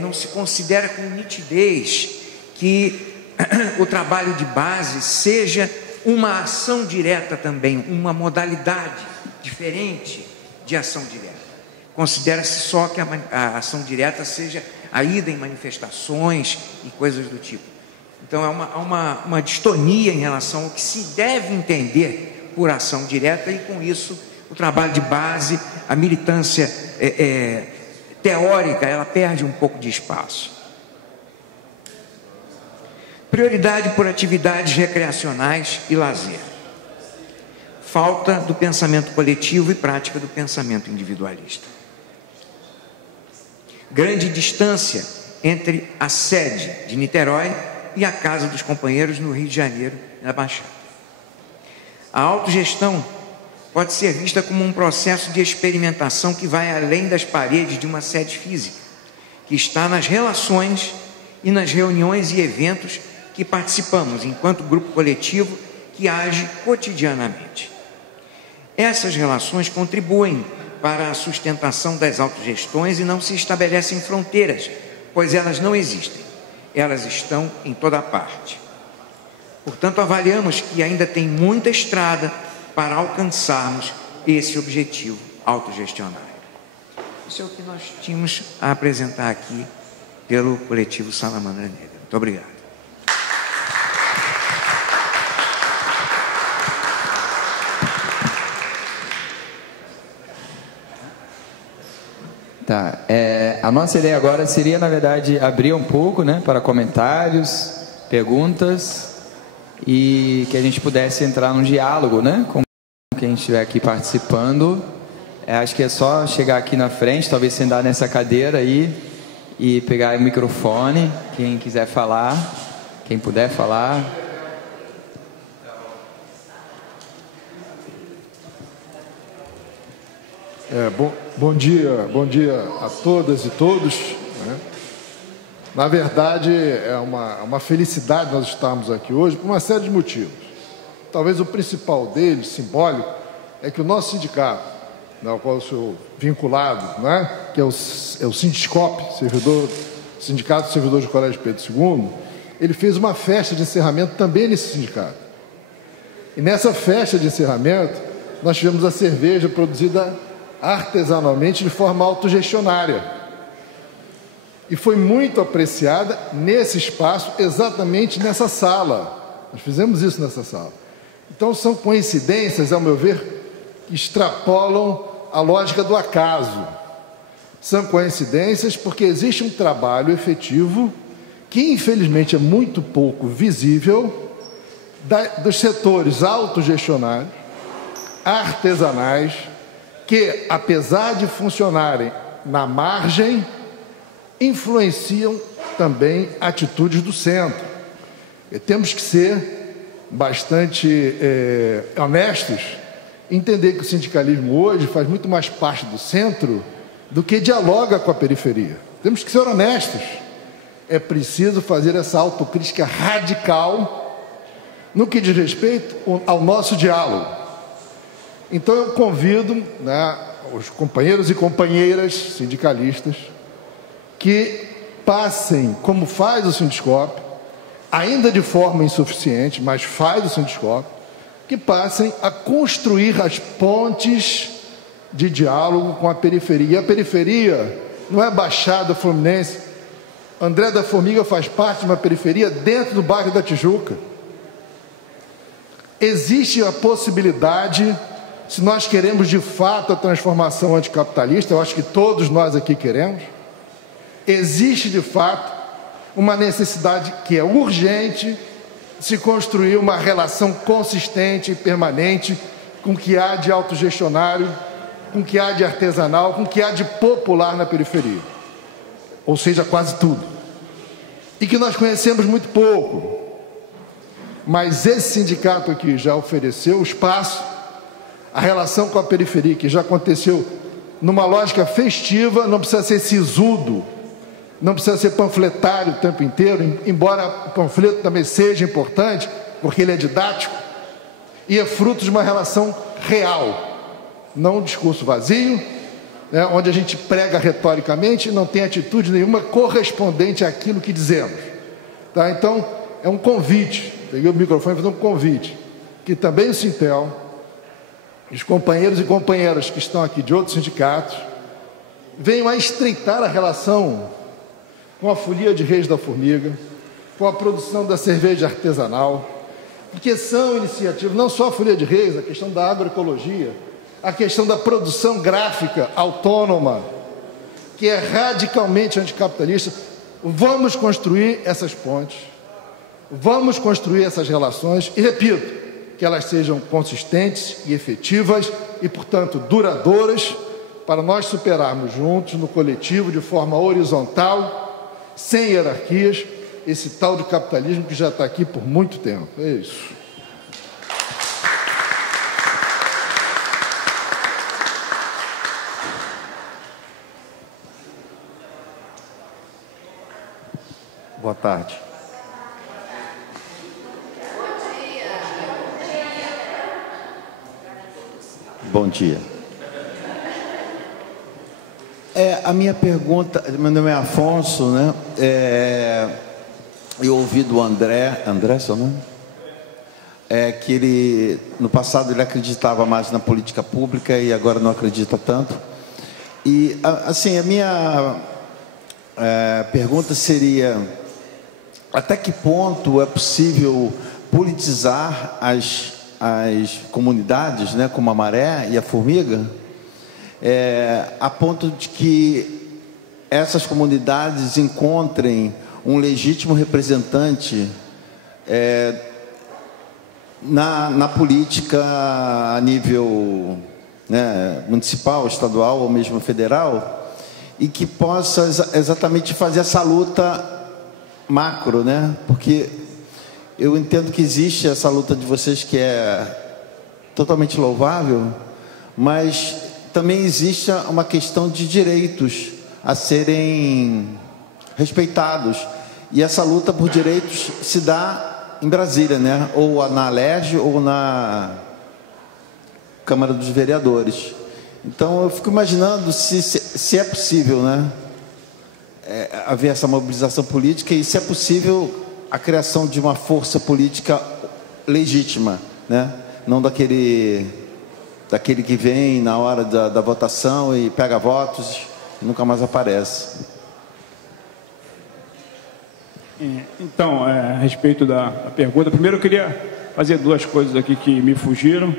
Não se considera com nitidez que o trabalho de base seja uma ação direta também, uma modalidade diferente de ação direta. Considera-se só que a ação direta seja a ida em manifestações e coisas do tipo. Então há uma distonia em relação ao que se deve entender por ação direta, e com isso o trabalho de base, a militância teórica, ela perde um pouco de espaço. Prioridade por atividades recreacionais e lazer. Falta do pensamento coletivo e prática do pensamento individualista. Grande distância entre a sede de Niterói e a casa dos companheiros no Rio de Janeiro, na Baixada. A autogestão pode ser vista como um processo de experimentação que vai além das paredes de uma sede física, que está nas relações e nas reuniões e eventos que participamos enquanto grupo coletivo que age cotidianamente. Essas relações contribuem para a sustentação das autogestões e não se estabelecem fronteiras, pois elas não existem, elas estão em toda parte. Portanto, avaliamos que ainda tem muita estrada para alcançarmos esse objetivo autogestionário. Isso é o que nós tínhamos a apresentar aqui pelo coletivo Salamandra Negra. Muito obrigado. Tá, a nossa ideia agora seria, na verdade, abrir um pouco, né, para comentários, perguntas, e que a gente pudesse entrar num diálogo, né, com quem estiver aqui participando. Acho que é só chegar aqui na frente, talvez sentar nessa cadeira aí e pegar o microfone, quem quiser falar, quem puder falar. Bom dia a todas e todos, né? Na verdade, é uma felicidade nós estarmos aqui hoje por uma série de motivos. Talvez o principal deles, simbólico, é que o nosso sindicato, ao qual eu sou vinculado, né, que é o Sindiscop, Sindicato dos Servidores do Colégio Pedro II, ele fez uma festa de encerramento também nesse sindicato. E nessa festa de encerramento, nós tivemos a cerveja produzida artesanalmente de forma autogestionária. E foi muito apreciada nesse espaço, exatamente nessa sala. Nós fizemos isso nessa sala. Então são coincidências, ao meu ver, que extrapolam a lógica do acaso. São coincidências porque existe um trabalho efetivo que infelizmente é muito pouco visível dos setores autogestionários, artesanais, que, apesar de funcionarem na margem, influenciam também atitudes do centro. E temos que ser bastante honestos, entender que o sindicalismo hoje faz muito mais parte do centro do que dialoga com a periferia. Temos que ser honestos. É preciso fazer essa autocrítica radical no que diz respeito ao nosso diálogo. Então eu convido, né, os companheiros e companheiras sindicalistas que passem, como faz o Sindiscop, ainda de forma insuficiente, mas faz o Sindiscop, que passem a construir as pontes de diálogo com a periferia. E a periferia não é Baixada Fluminense. André da Formiga faz parte de uma periferia dentro do bairro da Tijuca. Existe a possibilidade, se nós queremos de fato a transformação anticapitalista, eu acho que todos nós aqui queremos, existe de fato uma necessidade que é urgente de se construir uma relação consistente e permanente com o que há de autogestionário, com o que há de artesanal, com o que há de popular na periferia. Ou seja, quase tudo. E que nós conhecemos muito pouco. Mas esse sindicato aqui já ofereceu espaço, a relação com a periferia, que já aconteceu numa lógica festiva, não precisa ser sisudo, não precisa ser panfletário o tempo inteiro, embora o panfleto também seja importante, porque ele é didático, e é fruto de uma relação real, não um discurso vazio, né, onde a gente prega retoricamente e não tem atitude nenhuma correspondente àquilo que dizemos. Tá? Então, é um convite, peguei o microfone e fiz um convite, que também o Sintel, os companheiros e companheiras que estão aqui de outros sindicatos, venham a estreitar a relação com a Folia de Reis da Formiga, com a produção da cerveja artesanal, porque são iniciativas, não só a Folia de Reis, a questão da agroecologia, a questão da produção gráfica autônoma, que é radicalmente anticapitalista. Vamos construir essas pontes, vamos construir essas relações, e repito, que elas sejam consistentes e efetivas e, portanto, duradouras, para nós superarmos juntos, no coletivo, de forma horizontal, sem hierarquias, esse tal de capitalismo que já está aqui por muito tempo. É isso. Boa tarde. Bom dia. A minha pergunta, meu nome é Afonso, né? Eu ouvi do André, seu nome? Que ele, no passado, ele acreditava mais na política pública e agora não acredita tanto. E, assim, a minha pergunta seria: até que ponto é possível politizar as comunidades, né, como a Maré e a Formiga, a ponto de que essas comunidades encontrem um legítimo representante na política a nível, né, municipal, estadual ou mesmo federal, e que possa exatamente fazer essa luta macro, né? Porque eu entendo que existe essa luta de vocês que é totalmente louvável, mas também existe uma questão de direitos a serem respeitados. E essa luta por direitos se dá em Brasília, né? Ou na Alerj ou na Câmara dos Vereadores. Então eu fico imaginando se é possível, né, haver essa mobilização política e se é possível a criação de uma força política legítima, né? Não daquele que vem na hora da votação e pega votos e nunca mais aparece. Então, a respeito da pergunta, primeiro eu queria fazer duas coisas aqui que me fugiram.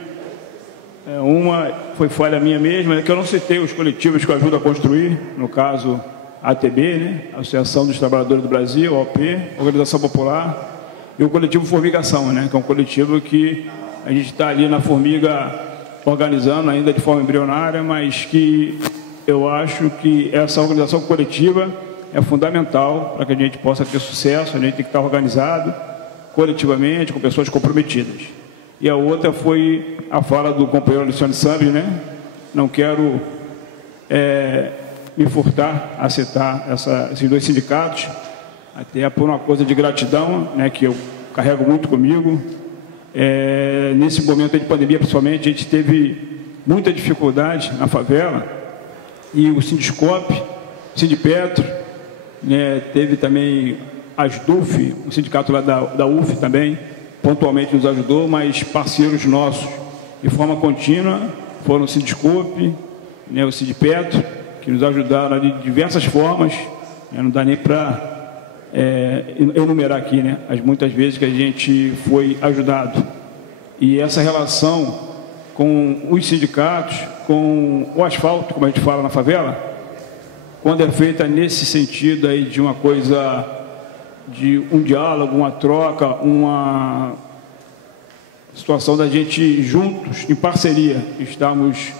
Uma foi falha minha mesma, que eu não citei os coletivos que eu ajudo a construir, no caso a ATB, né? Associação dos Trabalhadores do Brasil, OP, Organização Popular, e o coletivo Formigação, né? Que é um coletivo que a gente está ali na Formiga organizando ainda de forma embrionária, mas que eu acho que essa organização coletiva é fundamental para que a gente possa ter sucesso. A gente tem que estar organizado coletivamente, com pessoas comprometidas. E a outra foi a fala do companheiro Alexandre Sambri, né? Não quero me furtar a citar esses dois sindicatos, até por uma coisa de gratidão, né, que eu carrego muito comigo. Nesse momento de pandemia, principalmente, a gente teve muita dificuldade na favela, e o Sindicop, o Sindipetro, né, teve também a SDUF, o sindicato lá da UF também, pontualmente nos ajudou, mas parceiros nossos de forma contínua foram o Sindescope, né, o Sindipetro, que nos ajudaram de diversas formas, né, não dá nem para enumerar aqui, né, as muitas vezes que a gente foi ajudado. E essa relação com os sindicatos, com o asfalto, como a gente fala na favela, quando é feita nesse sentido aí de uma coisa, de um diálogo, uma troca, uma situação da gente juntos, em parceria, estamos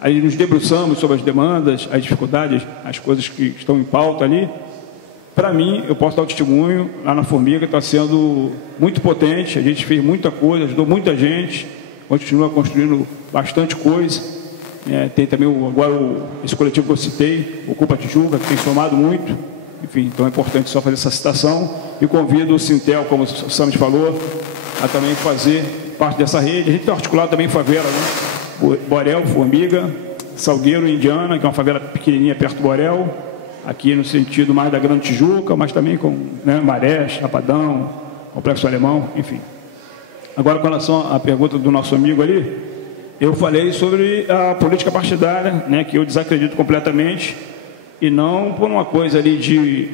aí, nos debruçamos sobre as demandas, as dificuldades, as coisas que estão em pauta ali. Para mim, eu posso dar o testemunho, lá na Formiga está sendo muito potente, a gente fez muita coisa, ajudou muita gente, continua construindo bastante coisa. Tem também esse coletivo que eu citei, o Ocupa Tijuca, que tem somado muito. Enfim, então é importante só fazer essa citação. E convido o Sintel, como o Sames falou, a também fazer parte dessa rede. A gente tem articulado também favela, né? Borel, Formiga, Salgueiro, Indiana, que é uma favela pequenininha perto do Borel, aqui no sentido mais da Grande Tijuca, mas também com, né, Marés, Chapadão, Complexo Alemão, enfim. Agora, com relação à pergunta do nosso amigo ali, eu falei sobre a política partidária, né, que eu desacredito completamente, e não por uma coisa ali de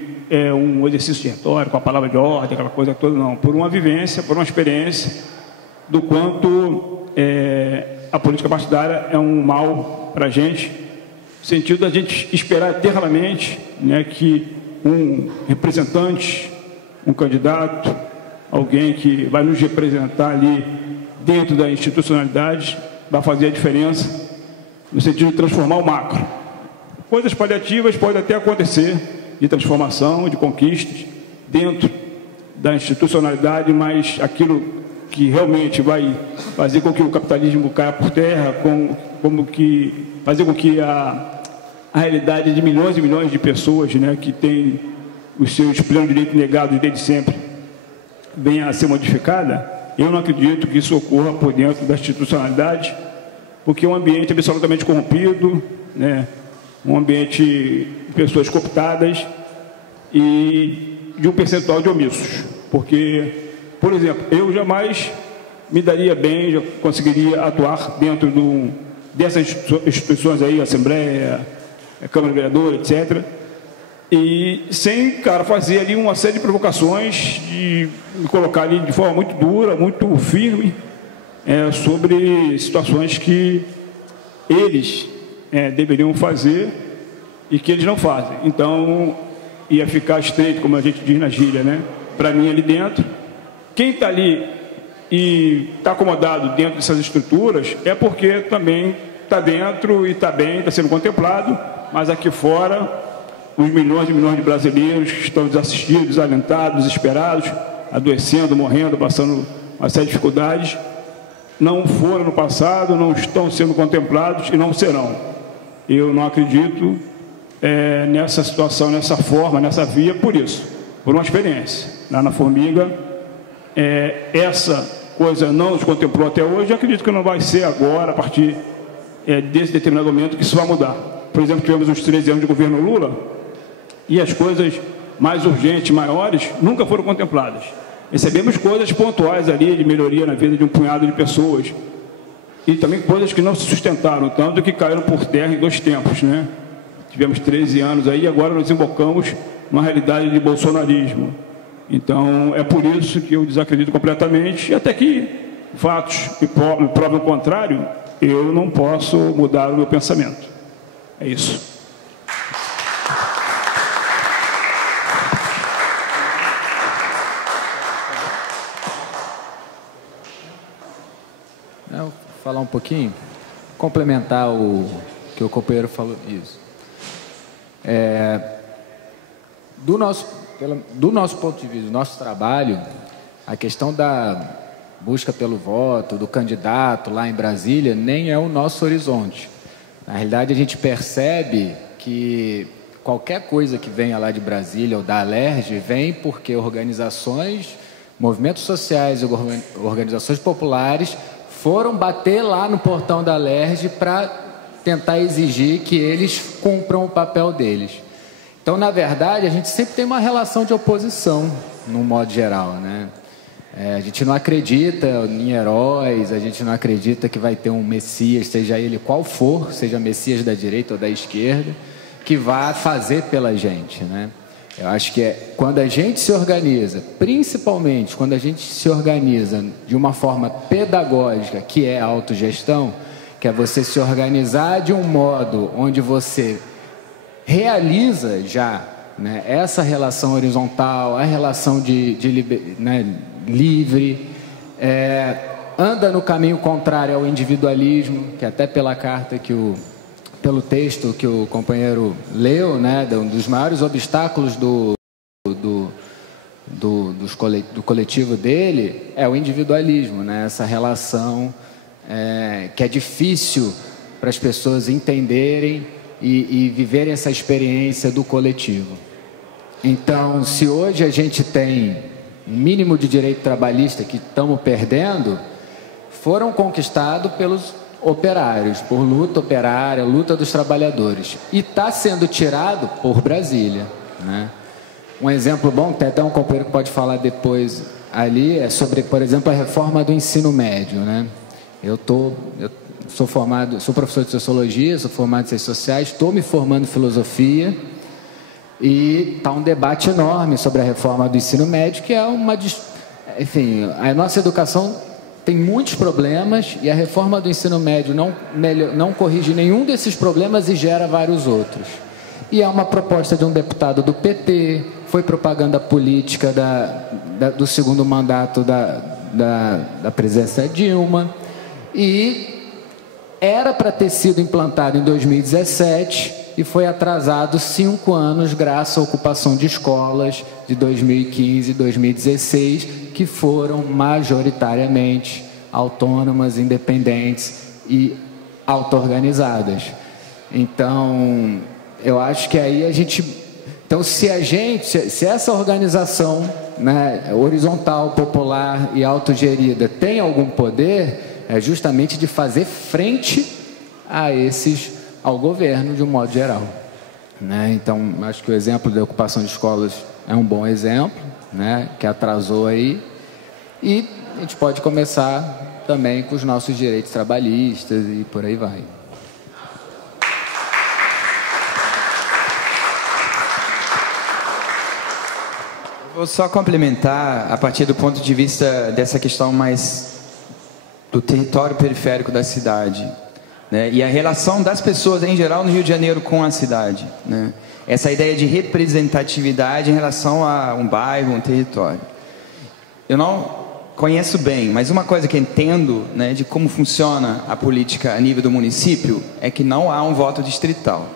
um exercício de retórica, com a palavra de ordem, aquela coisa toda, não. Por uma vivência, por uma experiência do quanto a política partidária é um mal para a gente, no sentido da gente esperar eternamente, né, que um representante, um candidato, alguém que vai nos representar ali dentro da institucionalidade, vai fazer a diferença no sentido de transformar o macro. Coisas paliativas podem até acontecer, de transformação, de conquistas, dentro da institucionalidade, mas aquilo que realmente vai fazer com que o capitalismo caia por terra, fazer com que a realidade de milhões e milhões de pessoas, né, que têm os seus plenos direitos negados desde sempre, venha a ser modificada, eu não acredito que isso ocorra por dentro da institucionalidade, porque é um ambiente absolutamente corrompido, né, um ambiente de pessoas cooptadas e de um percentual de omissos. Porque, por exemplo, eu jamais me daria bem, já conseguiria atuar dentro dessas instituições aí, Assembleia, Câmara de Vereadores, etc., e sem, cara, fazer ali uma série de provocações, de me colocar ali de forma muito dura, muito firme, sobre situações que eles deveriam fazer e que eles não fazem. Então, ia ficar estreito, como a gente diz na gíria, né? Para mim, ali dentro. Quem está ali e está acomodado dentro dessas estruturas é porque também está dentro e está bem, está sendo contemplado, mas aqui fora, os milhões e milhões de brasileiros que estão desassistidos, desalentados, desesperados, adoecendo, morrendo, passando uma série de dificuldades, não foram no passado, não estão sendo contemplados e não serão. Eu não acredito nessa situação, nessa forma, nessa via, por isso, por uma experiência. Lá na Formiga, essa coisa não nos contemplou até hoje, eu acredito que não vai ser agora, a partir desse determinado momento, que isso vai mudar. Por exemplo, tivemos uns 13 anos de governo Lula e as coisas mais urgentes, maiores, nunca foram contempladas. Recebemos coisas pontuais ali de melhoria na vida de um punhado de pessoas e também coisas que não se sustentaram, tanto que caíram por terra em 2 tempos, né? Tivemos 13 anos aí e agora nós embocamos uma realidade de bolsonarismo. Então, é por isso que eu desacredito completamente, e até que fatos me provem o contrário, eu não posso mudar o meu pensamento. É isso. Vou falar um pouquinho, complementar o que o companheiro falou. Isso. Do nosso ponto de vista, do nosso trabalho, a questão da busca pelo voto, do candidato lá em Brasília, nem é o nosso horizonte. Na realidade, a gente percebe que qualquer coisa que venha lá de Brasília ou da Alerj vem porque organizações, movimentos sociais e organizações populares foram bater lá no portão da Alerj para tentar exigir que eles cumpram o papel deles. Então, na verdade, a gente sempre tem uma relação de oposição, no modo geral, né? A gente não acredita em heróis, a gente não acredita que vai ter um Messias, seja ele qual for, seja Messias da direita ou da esquerda, que vá fazer pela gente, né? Eu acho que quando a gente se organiza, principalmente quando a gente se organiza de uma forma pedagógica, que é a autogestão, que é você se organizar de um modo onde você realiza já, né, essa relação horizontal, a relação né, livre, anda no caminho contrário ao individualismo, que até pela carta pelo texto que o companheiro leu, né, um dos maiores obstáculos do coletivo dele é o individualismo, né, essa relação que é difícil para as pessoas entenderem e viverem essa experiência do coletivo. Então, se hoje a gente tem um mínimo de direito trabalhista que estamos perdendo, foram conquistados pelos operários, por luta operária, luta dos trabalhadores, e está sendo tirado por Brasília, né? Um exemplo bom, tem até um companheiro que pode falar depois ali, é sobre, por exemplo, a reforma do ensino médio, né? Eu sou professor de sociologia, sou formado em ciências sociais, estou me formando em filosofia, e está um debate enorme sobre a reforma do ensino médio, que é enfim, a nossa educação tem muitos problemas e a reforma do ensino médio não corrige nenhum desses problemas e gera vários outros. E é uma proposta de um deputado do PT, foi propaganda política do segundo mandato da presidência Dilma, e era para ter sido implantado em 2017 e foi atrasado 5 anos graças à ocupação de escolas de 2015 e 2016, que foram majoritariamente autônomas, independentes e auto-organizadas. Então, eu acho que aí a gente... Então, se essa organização, né, horizontal, popular e autogerida tem algum poder, é justamente de fazer frente ao governo de um modo geral, né? Então, acho que o exemplo da ocupação de escolas é um bom exemplo, né, que atrasou aí, e a gente pode começar também com os nossos direitos trabalhistas e por aí vai. Vou só complementar a partir do ponto de vista dessa questão mais do território periférico da cidade, né, e a relação das pessoas em geral no Rio de Janeiro com a cidade, né? Essa ideia de representatividade em relação a um bairro, um território. Eu não conheço bem, mas uma coisa que entendo, né, de como funciona a política a nível do município é que não há um voto distrital.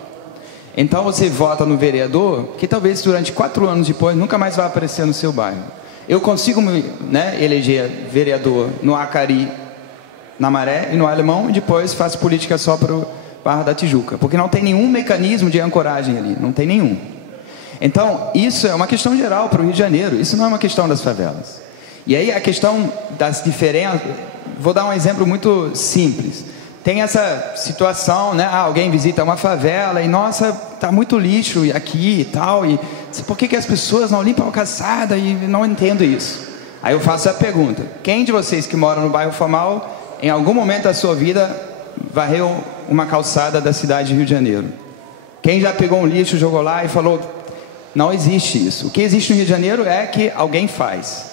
Então você vota no vereador que talvez durante 4 anos depois nunca mais vai aparecer no seu bairro. Eu consigo, né, eleger vereador no Acari, na Maré e no Alemão, e depois faço política só para o Barra da Tijuca, porque não tem nenhum mecanismo de ancoragem ali, não tem nenhum. Então, isso é uma questão geral para o Rio de Janeiro, isso não é uma questão das favelas. E aí a questão das diferenças, vou dar um exemplo muito simples. Tem essa situação, né, alguém visita uma favela e, nossa, tá muito lixo aqui e tal, e por que as pessoas não limpam a calçada? E não entendo isso. Aí eu faço a pergunta: quem de vocês que mora no bairro formal, em algum momento da sua vida, varreu uma calçada da cidade de Rio de Janeiro? Quem já pegou um lixo, jogou lá e falou: não existe isso. O que existe no Rio de Janeiro é que alguém faz.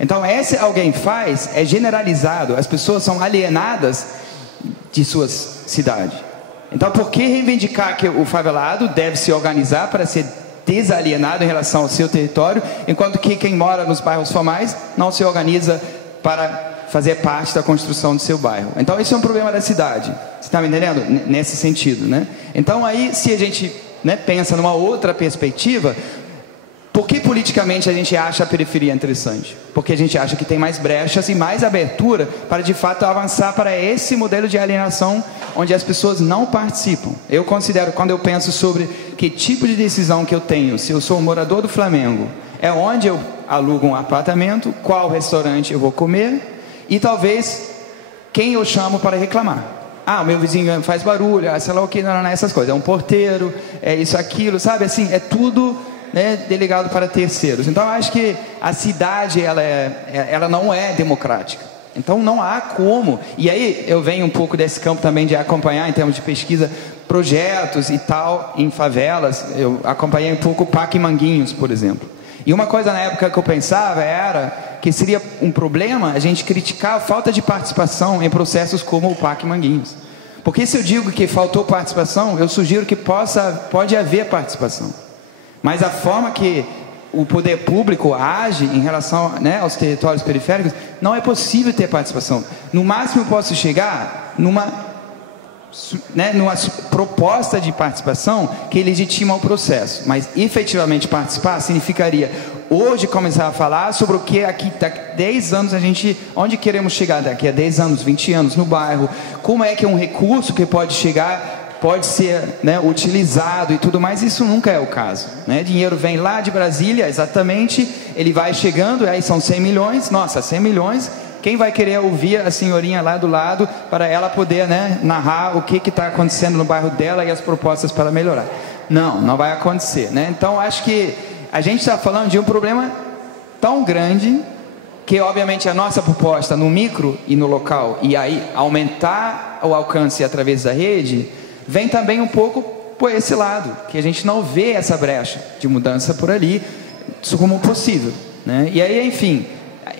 Então, esse alguém faz é generalizado. As pessoas são alienadas de suas cidades. Então, por que reivindicar que o favelado deve se organizar para ser desalienado em relação ao seu território, enquanto que quem mora nos bairros formais não se organiza para fazer parte da construção do seu bairro? Então, isso é um problema da cidade. Você está me entendendo? Nesse sentido, né? Então, aí, se a gente, né, pensa numa outra perspectiva, por que politicamente a gente acha a periferia interessante? Porque a gente acha que tem mais brechas e mais abertura para, de fato, avançar para esse modelo de alienação onde as pessoas não participam. Eu considero, quando eu penso sobre que tipo de decisão que eu tenho, se eu sou um morador do Flamengo, é onde eu alugo um apartamento, qual restaurante eu vou comer e talvez quem eu chamo para reclamar. Ah, meu vizinho faz barulho, sei lá o que, não, essas coisas. É um porteiro, é isso, aquilo, sabe? Assim, é tudo né, delegado para terceiros. Então, eu acho que a cidade ela não é democrática. Então, não há como. E aí, eu venho um pouco desse campo também de acompanhar, em termos de pesquisa, projetos e tal, em favelas. Eu acompanhei um pouco o Parque Manguinhos, por exemplo. E uma coisa na época que eu pensava era que seria um problema a gente criticar a falta de participação em processos como o Parque Manguinhos. Porque se eu digo que faltou participação, eu sugiro que pode haver participação. Mas a forma que o poder público age em relação, né, aos territórios periféricos, não é possível ter participação. No máximo eu posso chegar numa proposta de participação que legitima o processo, mas efetivamente participar significaria hoje começar a falar sobre o que aqui daqui a 10 anos onde queremos chegar daqui a 10 anos, 20 anos no bairro, como é que um recurso que pode chegar pode ser, né, utilizado e tudo mais. Isso nunca é o caso, né? Dinheiro vem lá de Brasília, exatamente, ele vai chegando, aí são 100 milhões, nossa, 100 milhões, quem vai querer ouvir a senhorinha lá do lado para ela poder, né, narrar o que está acontecendo no bairro dela e as propostas para melhorar? Não vai acontecer, né? Então, acho que a gente está falando de um problema tão grande que, obviamente, a nossa proposta no micro e no local, e aí aumentar o alcance através da rede, vem também um pouco por esse lado, que a gente não vê essa brecha de mudança por ali como possível, né? E aí, enfim,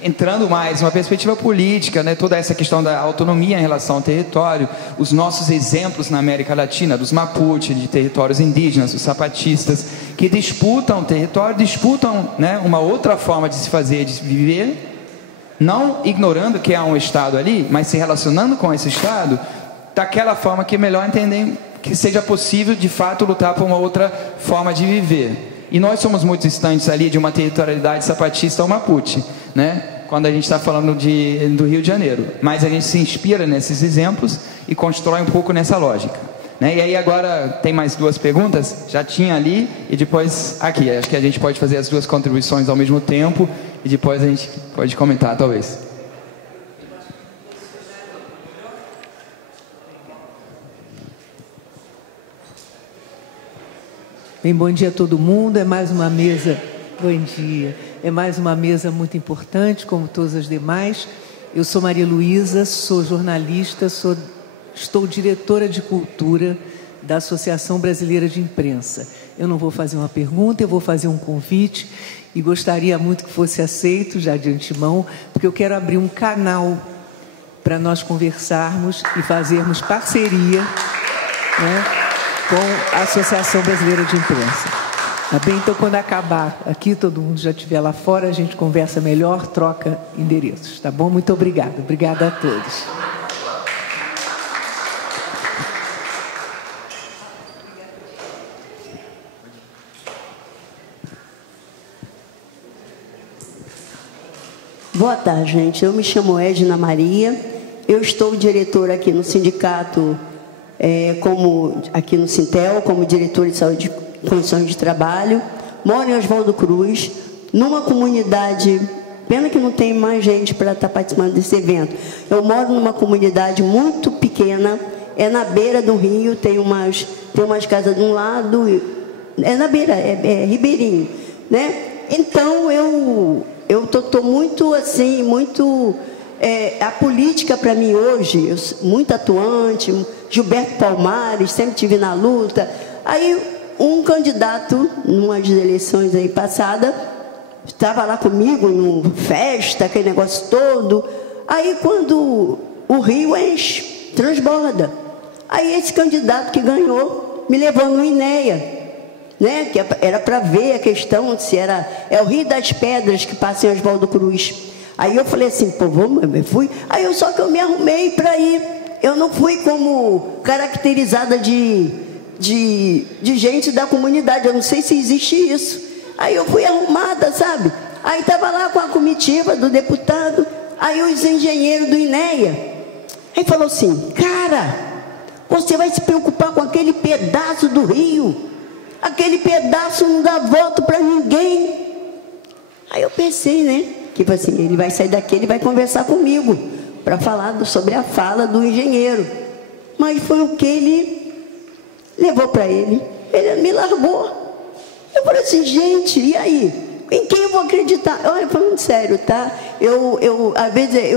entrando mais numa perspectiva política, né, toda essa questão da autonomia em relação ao território, os nossos exemplos na América Latina, dos Mapuche, de territórios indígenas, os zapatistas, que disputam território, disputam, né, uma outra forma de se fazer, de viver, não ignorando que há um Estado ali, mas se relacionando com esse Estado, daquela forma que é melhor entender que seja possível, de fato, lutar por uma outra forma de viver. E nós somos muito distantes ali de uma territorialidade zapatista ou Mapuche, né? Quando a gente está falando do Rio de Janeiro. Mas a gente se inspira nesses exemplos e constrói um pouco nessa lógica, né? E aí agora tem mais duas perguntas, já tinha ali e depois aqui. Acho que a gente pode fazer as duas contribuições ao mesmo tempo e depois a gente pode comentar, talvez. Bem, bom dia a todo mundo. É mais uma mesa. Bom dia. É mais uma mesa muito importante, como todas as demais. Eu sou Maria Luísa, sou jornalista, estou diretora de cultura da Associação Brasileira de Imprensa. Eu não vou fazer uma pergunta, eu vou fazer um convite e gostaria muito que fosse aceito já de antemão, porque eu quero abrir um canal para nós conversarmos e fazermos parceria, né, com a Associação Brasileira de Imprensa. Tá bem? Então, quando acabar aqui, todo mundo já estiver lá fora, a gente conversa melhor, troca endereços, tá bom? Muito obrigada. Obrigada a todos. Boa tarde, gente. Eu me chamo Edna Maria. Eu estou diretora aqui no sindicato, aqui no Sintel, como diretora de saúde e condições de trabalho. Moro em Oswaldo Cruz, numa comunidade, pena que não tem mais gente para estar participando desse evento. Eu moro numa comunidade muito pequena, é na beira do rio, tem umas casas de um lado, é na beira, é ribeirinho, né? Então, eu estou muito, assim, a política para mim hoje, muito atuante, Gilberto Palmares, sempre estive na luta. Aí um candidato, numa das eleições aí passada, estava lá comigo, numa festa, aquele negócio todo. Aí quando o rio enche, transborda. Aí esse candidato que ganhou me levou no INEA, né, que era para ver a questão se é o Rio das Pedras que passa em Oswaldo Cruz. Aí eu falei assim, pô, eu fui. Aí só que eu me arrumei para ir. Eu não fui como caracterizada de gente da comunidade. Eu não sei se existe isso. Aí eu fui arrumada, sabe? Aí estava lá com a comitiva do deputado. Aí os engenheiros do INEA. Aí falou assim, cara, você vai se preocupar com aquele pedaço do rio. Aquele pedaço não dá voto para ninguém. Aí eu pensei, né? Que assim, ele vai sair daqui, ele vai conversar comigo para falar sobre a fala do engenheiro. Mas foi o que ele levou para ele. Ele me largou. Eu falei assim, gente, e aí? Em quem eu vou acreditar? Olha, falando sério, tá? Às vezes,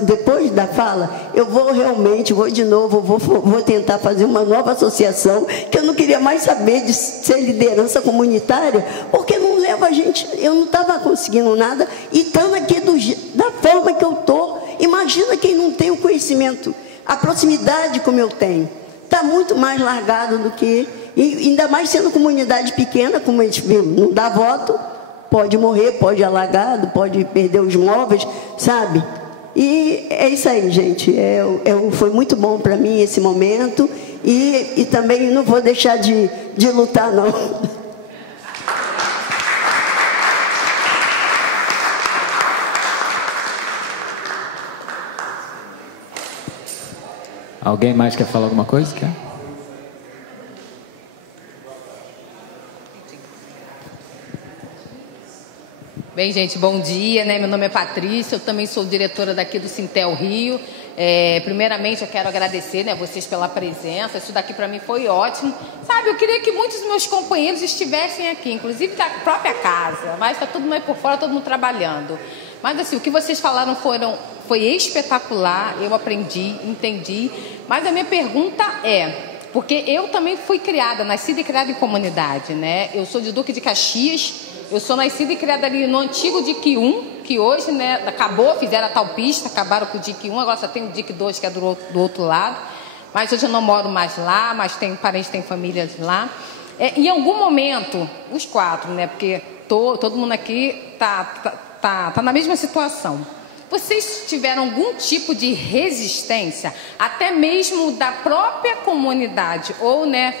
depois da fala, eu vou realmente, vou de novo, vou tentar fazer uma nova associação, que eu não queria mais saber de ser liderança comunitária, porque não leva a gente, eu não estava conseguindo nada, e estando aqui da forma que eu estou, imagina quem não tem o conhecimento, a proximidade como eu tenho, está muito mais largado do que... E ainda mais sendo comunidade pequena, como a gente viu, não dá voto, pode morrer, pode ir alagado, pode perder os móveis, sabe? E é isso aí, gente. Foi muito bom para mim esse momento e também não vou deixar de lutar, não. Alguém mais quer falar alguma coisa? Quer? Bem, gente, bom dia, né? Meu nome é Patrícia, eu também sou diretora daqui do Sintel Rio. Primeiramente, eu quero agradecer, né, vocês pela presença, isso daqui para mim foi ótimo. Sabe, eu queria que muitos dos meus companheiros estivessem aqui, inclusive da própria casa, mas está todo mundo aí por fora, todo mundo trabalhando. Mas assim, o que vocês falaram foi espetacular, eu aprendi, entendi, mas a minha pergunta porque eu também fui nascida e criada em comunidade, né? Eu sou de Duque de Caxias, eu sou nascida e criada ali no antigo DIC 1, que hoje, né, acabou, fizeram a tal pista, acabaram com o DIC 1, agora só tem o DIC 2, que é do outro lado. Mas hoje eu não moro mais lá, mas tenho parentes, tenho famílias lá. Em algum momento, os 4, né, porque todo mundo aqui tá na mesma situação. Vocês tiveram algum tipo de resistência, até mesmo da própria comunidade, ou, né,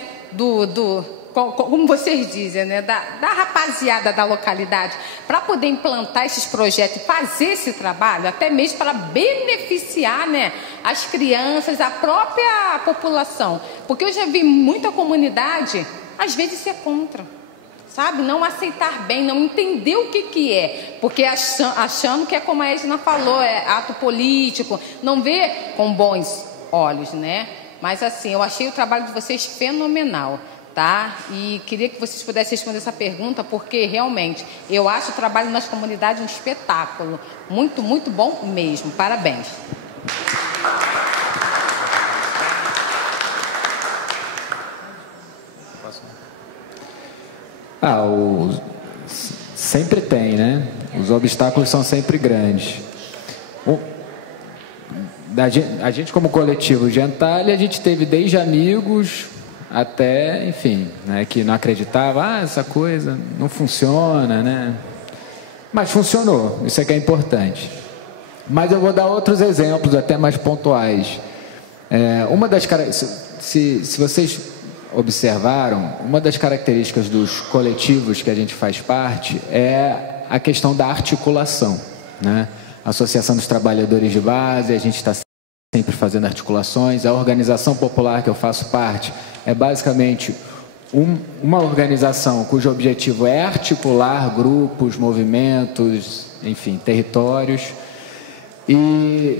como vocês dizem, né, da rapaziada da localidade, para poder implantar esses projetos e fazer esse trabalho, até mesmo para beneficiar, né, as crianças, a própria população? Porque eu já vi muita comunidade, às vezes, ser contra, sabe? Não aceitar bem, não entender o que é, porque achando que é como a Edna falou, é ato político, não vê com bons olhos, né? Mas assim, eu achei o trabalho de vocês fenomenal. Tá? E queria que vocês pudessem responder essa pergunta, porque realmente eu acho o trabalho nas comunidades um espetáculo. Muito, muito bom mesmo. Parabéns. Sempre tem, né? Os obstáculos são sempre grandes. A gente como coletivo Gentalia, a gente teve desde amigos até, enfim, né, que não acreditava, essa coisa não funciona, né? Mas funcionou, isso é que é importante. Mas eu vou dar outros exemplos, até mais pontuais. Se vocês observaram, uma das características dos coletivos que a gente faz parte é a questão da articulação, né? A Associação dos Trabalhadores de Base, a gente está sempre fazendo articulações. A organização popular que eu faço parte é basicamente uma organização cujo objetivo é articular grupos, movimentos, enfim, territórios. E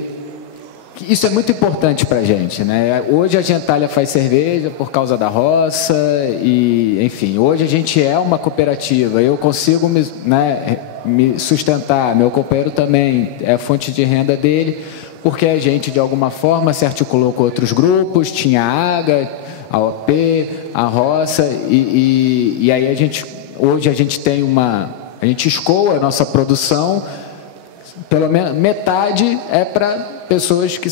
isso é muito importante para a gente, né? Hoje a Gentalia faz cerveja por causa da roça e, enfim, hoje a gente é uma cooperativa. Eu consigo me sustentar, meu companheiro também é a fonte de renda dele, porque a gente, de alguma forma, se articulou com outros grupos, tinha a AGA, a OP, a roça, e aí hoje a gente tem a gente escoa a nossa produção, pelo menos metade é para pessoas que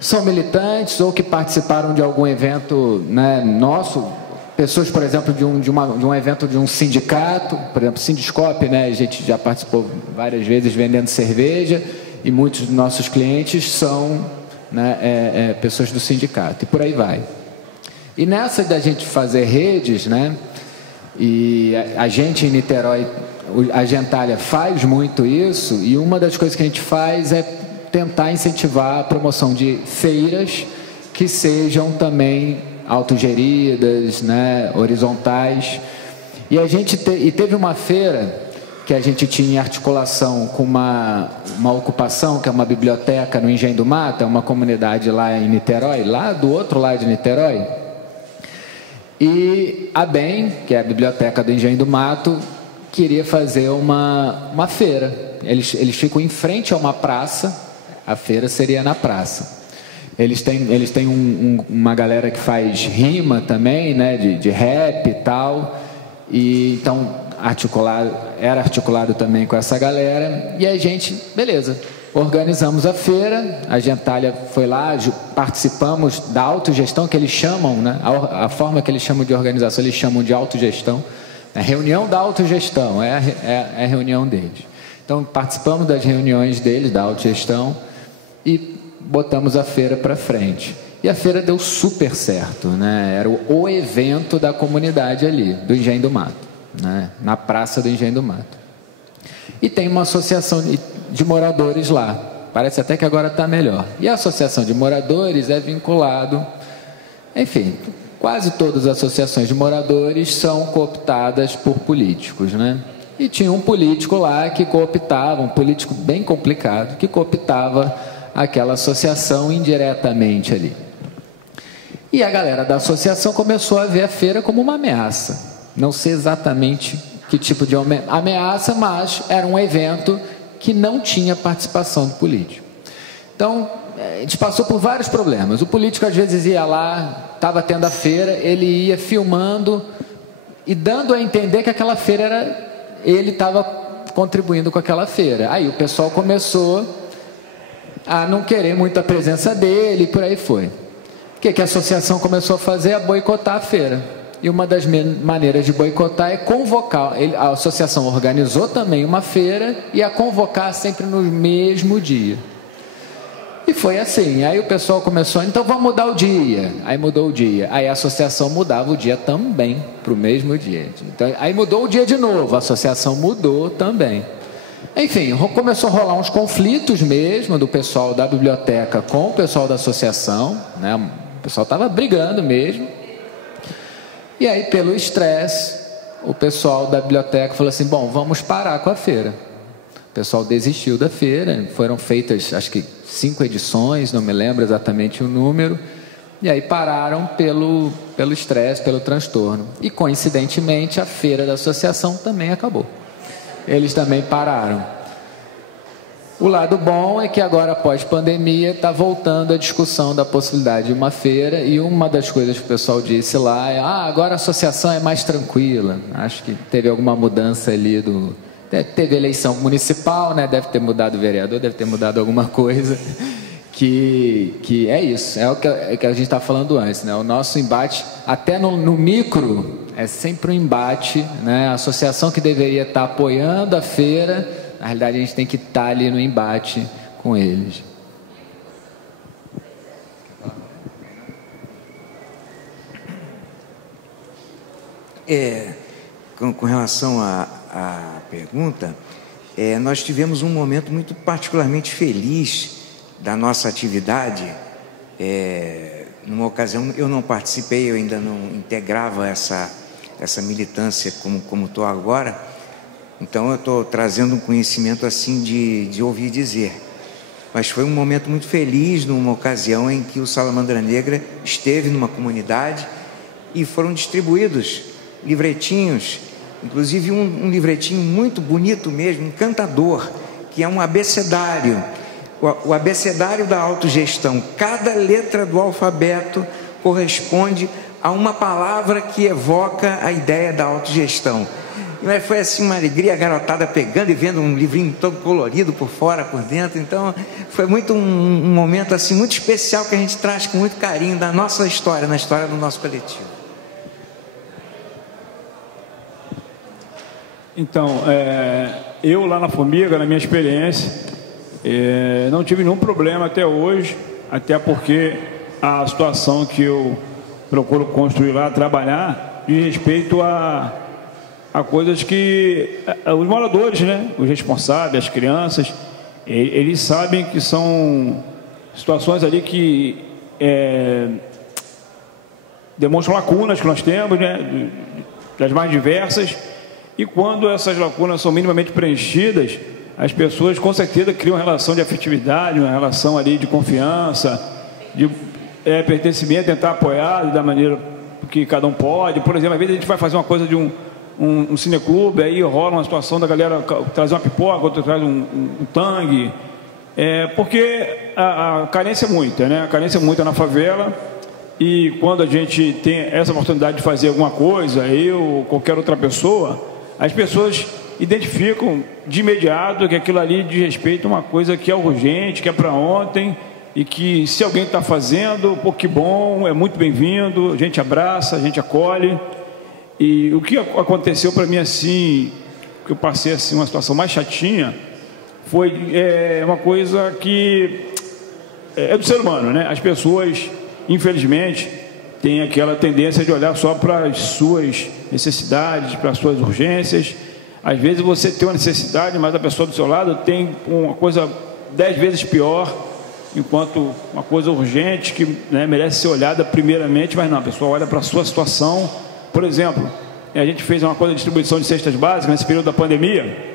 são militantes ou que participaram de algum evento, né, nosso, pessoas, por exemplo, de um evento de um sindicato, por exemplo, Sindiscope, né, a gente já participou várias vezes vendendo cerveja, e muitos dos nossos clientes são, né, pessoas do sindicato, e por aí vai. E nessa da gente fazer redes, né, e a gente em Niterói, a Gentalia faz muito isso, e uma das coisas que a gente faz é tentar incentivar a promoção de feiras que sejam também autogeridas, né, horizontais. E a gente teve uma feira que a gente tinha em articulação com uma ocupação, que é uma biblioteca no Engenho do Mato, é uma comunidade lá em Niterói, lá do outro lado de Niterói. E a BEM, que é a Biblioteca do Engenho do Mato, queria fazer uma feira. Eles ficam em frente a uma praça, a feira seria na praça. Eles têm uma galera que faz rima também, né, de rap e tal, e então era articulado também com essa galera, e a gente, beleza, organizamos a feira, a Gentalha foi lá, participamos da autogestão, que eles chamam, né, a forma que eles chamam de organização, eles chamam de autogestão, a reunião da autogestão, é a reunião deles. Então, participamos das reuniões deles, da autogestão, e botamos a feira para frente. E a feira deu super certo, né? Era o evento da comunidade ali, do Engenho do Mato, né? Na praça do Engenho do Mato. E tem uma associação de moradores lá. Parece até que agora está melhor. E a associação de moradores é vinculado... Enfim, quase todas as associações de moradores são cooptadas por políticos, né? E tinha um político lá que cooptava, um político bem complicado, que cooptava aquela associação indiretamente ali. E a galera da associação começou a ver a feira como uma ameaça. Não sei exatamente que tipo de ameaça, mas era um evento que não tinha participação do político. Então, a gente passou por vários problemas. O político às vezes ia lá, estava tendo a feira, ele ia filmando e dando a entender que aquela feira era... Ele estava contribuindo com aquela feira. Aí o pessoal começou a não querer muito a presença dele e por aí foi. O que a associação começou a fazer? A boicotar a feira. E uma das maneiras de boicotar é convocar. A associação organizou também uma feira e a convocar sempre no mesmo dia. E foi assim. Aí o pessoal começou, então vamos mudar o dia. Aí mudou o dia. Aí a associação mudava o dia também para o mesmo dia. Então, aí mudou o dia de novo. A associação mudou também. Enfim, começou a rolar uns conflitos mesmo do pessoal da biblioteca com o pessoal da associação, né? O pessoal estava brigando mesmo. E aí, pelo estresse, o pessoal da biblioteca falou assim, bom, vamos parar com a feira. O pessoal desistiu da feira, foram feitas, acho que 5 edições, não me lembro exatamente o número, e aí pararam pelo estresse, pelo transtorno. E, coincidentemente, a feira da associação também acabou. Eles também pararam. O lado bom é que agora, após pandemia, está voltando a discussão da possibilidade de uma feira, e uma das coisas que o pessoal disse lá é, agora a associação é mais tranquila. Acho que teve alguma mudança ali teve eleição municipal, né? Deve ter mudado o vereador, deve ter mudado alguma coisa, que é isso, é o que a gente está falando antes, né? O nosso embate, até no micro, é sempre um embate, né? A associação que deveria estar apoiando a feira, na realidade a gente tem que estar ali no embate com eles. Com relação à pergunta, nós tivemos um momento muito particularmente feliz da nossa atividade. Numa ocasião, eu não participei, eu ainda não integrava essa militância como estou agora, então eu estou trazendo um conhecimento assim de ouvir dizer. Mas foi um momento muito feliz, numa ocasião em que o Salamandra Negra esteve numa comunidade e foram distribuídos livretinhos, inclusive um livretinho muito bonito mesmo, encantador, que é um abecedário, o abecedário da autogestão. Cada letra do alfabeto corresponde a uma palavra que evoca a ideia da autogestão. E foi assim uma alegria, a garotada pegando e vendo um livrinho todo colorido por fora, por dentro. Então foi muito um momento assim muito especial que a gente traz com muito carinho da nossa história, na história do nosso coletivo. Então, eu lá na Formiga, na minha experiência, não tive nenhum problema até hoje, até porque a situação que eu procuro construir lá, trabalhar, diz respeito a coisas que os moradores, né, os responsáveis, as crianças, eles sabem que são situações ali que demonstram lacunas que nós temos, né, das mais diversas. E quando essas lacunas são minimamente preenchidas, as pessoas com certeza criam uma relação de afetividade, uma relação ali de confiança, de pertencimento, tentar apoiar da maneira que cada um pode. Por exemplo, às vezes a gente vai fazer uma coisa de um cineclube, aí rola uma situação da galera trazer uma pipoca, outro traz um tangue, porque a carência é muita, né? A carência é muita na favela, e quando a gente tem essa oportunidade de fazer alguma coisa, eu ou qualquer outra pessoa, as pessoas identificam de imediato que aquilo ali diz respeito a uma coisa que é urgente, que é para ontem, e que se alguém está fazendo, pô, que bom, é muito bem-vindo, a gente abraça, a gente acolhe. E o que aconteceu para mim, assim, que eu passei assim, uma situação mais chatinha, foi uma coisa que é do ser humano, né? As pessoas, infelizmente, têm aquela tendência de olhar só para as suas necessidades, para as suas urgências. Às vezes você tem uma necessidade, mas a pessoa do seu lado tem uma coisa 10 vezes pior, enquanto uma coisa urgente que, né, merece ser olhada primeiramente, mas não, a pessoa olha para a sua situação. Por exemplo, a gente fez uma coisa de distribuição de cestas básicas nesse período da pandemia,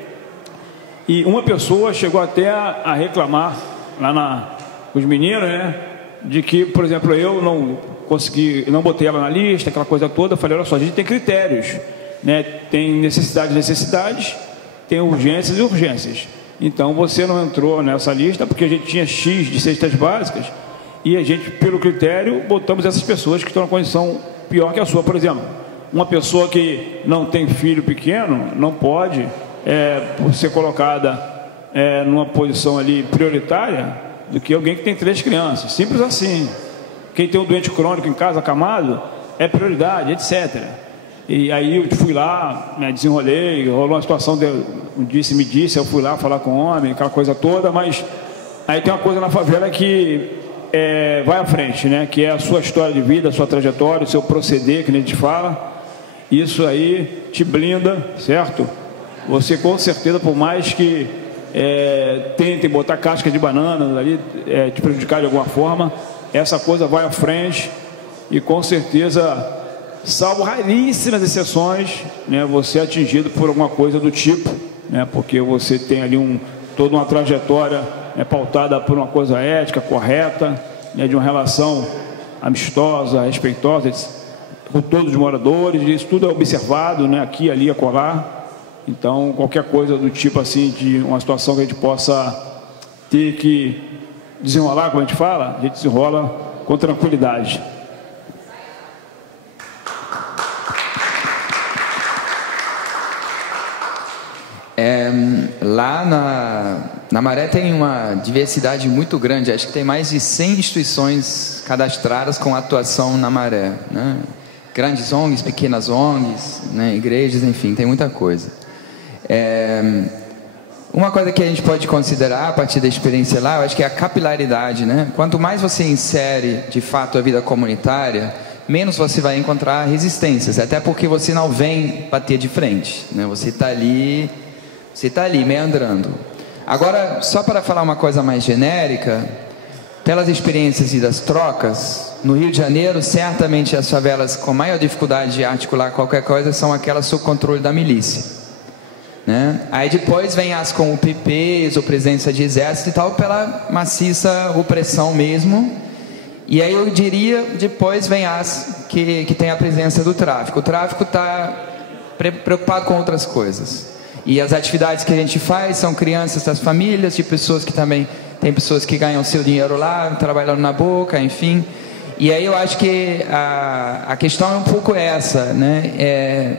e uma pessoa chegou até a reclamar lá com os meninos, né, de que, por exemplo, eu não não botei ela na lista, aquela coisa toda. Eu falei, olha só, a gente tem critérios, né, tem necessidades, tem urgências e urgências. Então você não entrou nessa lista porque a gente tinha X de cestas básicas, e a gente, pelo critério, botamos essas pessoas que estão na condição pior que a sua. Por exemplo, uma pessoa que não tem filho pequeno não pode ser colocada numa posição ali prioritária do que alguém que tem 3 crianças. Simples assim. Quem tem um doente crônico em casa, acamado, é prioridade, etc. E aí eu fui lá, né, desenrolei, rolou uma situação, me disse, eu fui lá falar com o homem, aquela coisa toda, mas aí tem uma coisa na favela que vai à frente, né, que é a sua história de vida, a sua trajetória, o seu proceder, que a gente fala. Isso aí te blinda, certo? Você, com certeza, por mais que tentem botar casca de banana ali, te prejudicar de alguma forma, essa coisa vai à frente, e com certeza, salvo raríssimas exceções, né, você é atingido por alguma coisa do tipo, né, porque você tem ali toda uma trajetória pautada por uma coisa ética, correta, né, de uma relação amistosa, respeitosa com todos os moradores. Isso tudo é observado, né, aqui, ali, acolá. Então, qualquer coisa do tipo assim, de uma situação que a gente possa ter que desenrolar, como a gente fala, a gente desenrola com tranquilidade. Lá na Maré tem uma diversidade muito grande. Acho que tem mais de 100 instituições cadastradas com atuação na Maré, né? Grandes ONGs, pequenas ONGs, né? Igrejas, enfim, tem muita coisa. Uma coisa que a gente pode considerar a partir da experiência lá, eu acho que é a capilaridade, né? Quanto mais você insere de fato a vida comunitária, menos você vai encontrar resistências, até porque você não vem bater de frente, né? Você está ali meandrando. Agora, só para falar uma coisa mais genérica, pelas experiências e das trocas, no Rio de Janeiro, certamente as favelas com maior dificuldade de articular qualquer coisa são aquelas sob controle da milícia, né? Aí depois vem as com UPPs ou presença de exército e tal, pela maciça opressão mesmo. E aí eu diria, depois vem as que tem a presença do tráfico. O tráfico está preocupado com outras coisas. E as atividades que a gente faz são crianças das famílias, de pessoas que também... Tem pessoas que ganham seu dinheiro lá, trabalhando na boca, enfim. E aí eu acho que a questão é um pouco essa, né?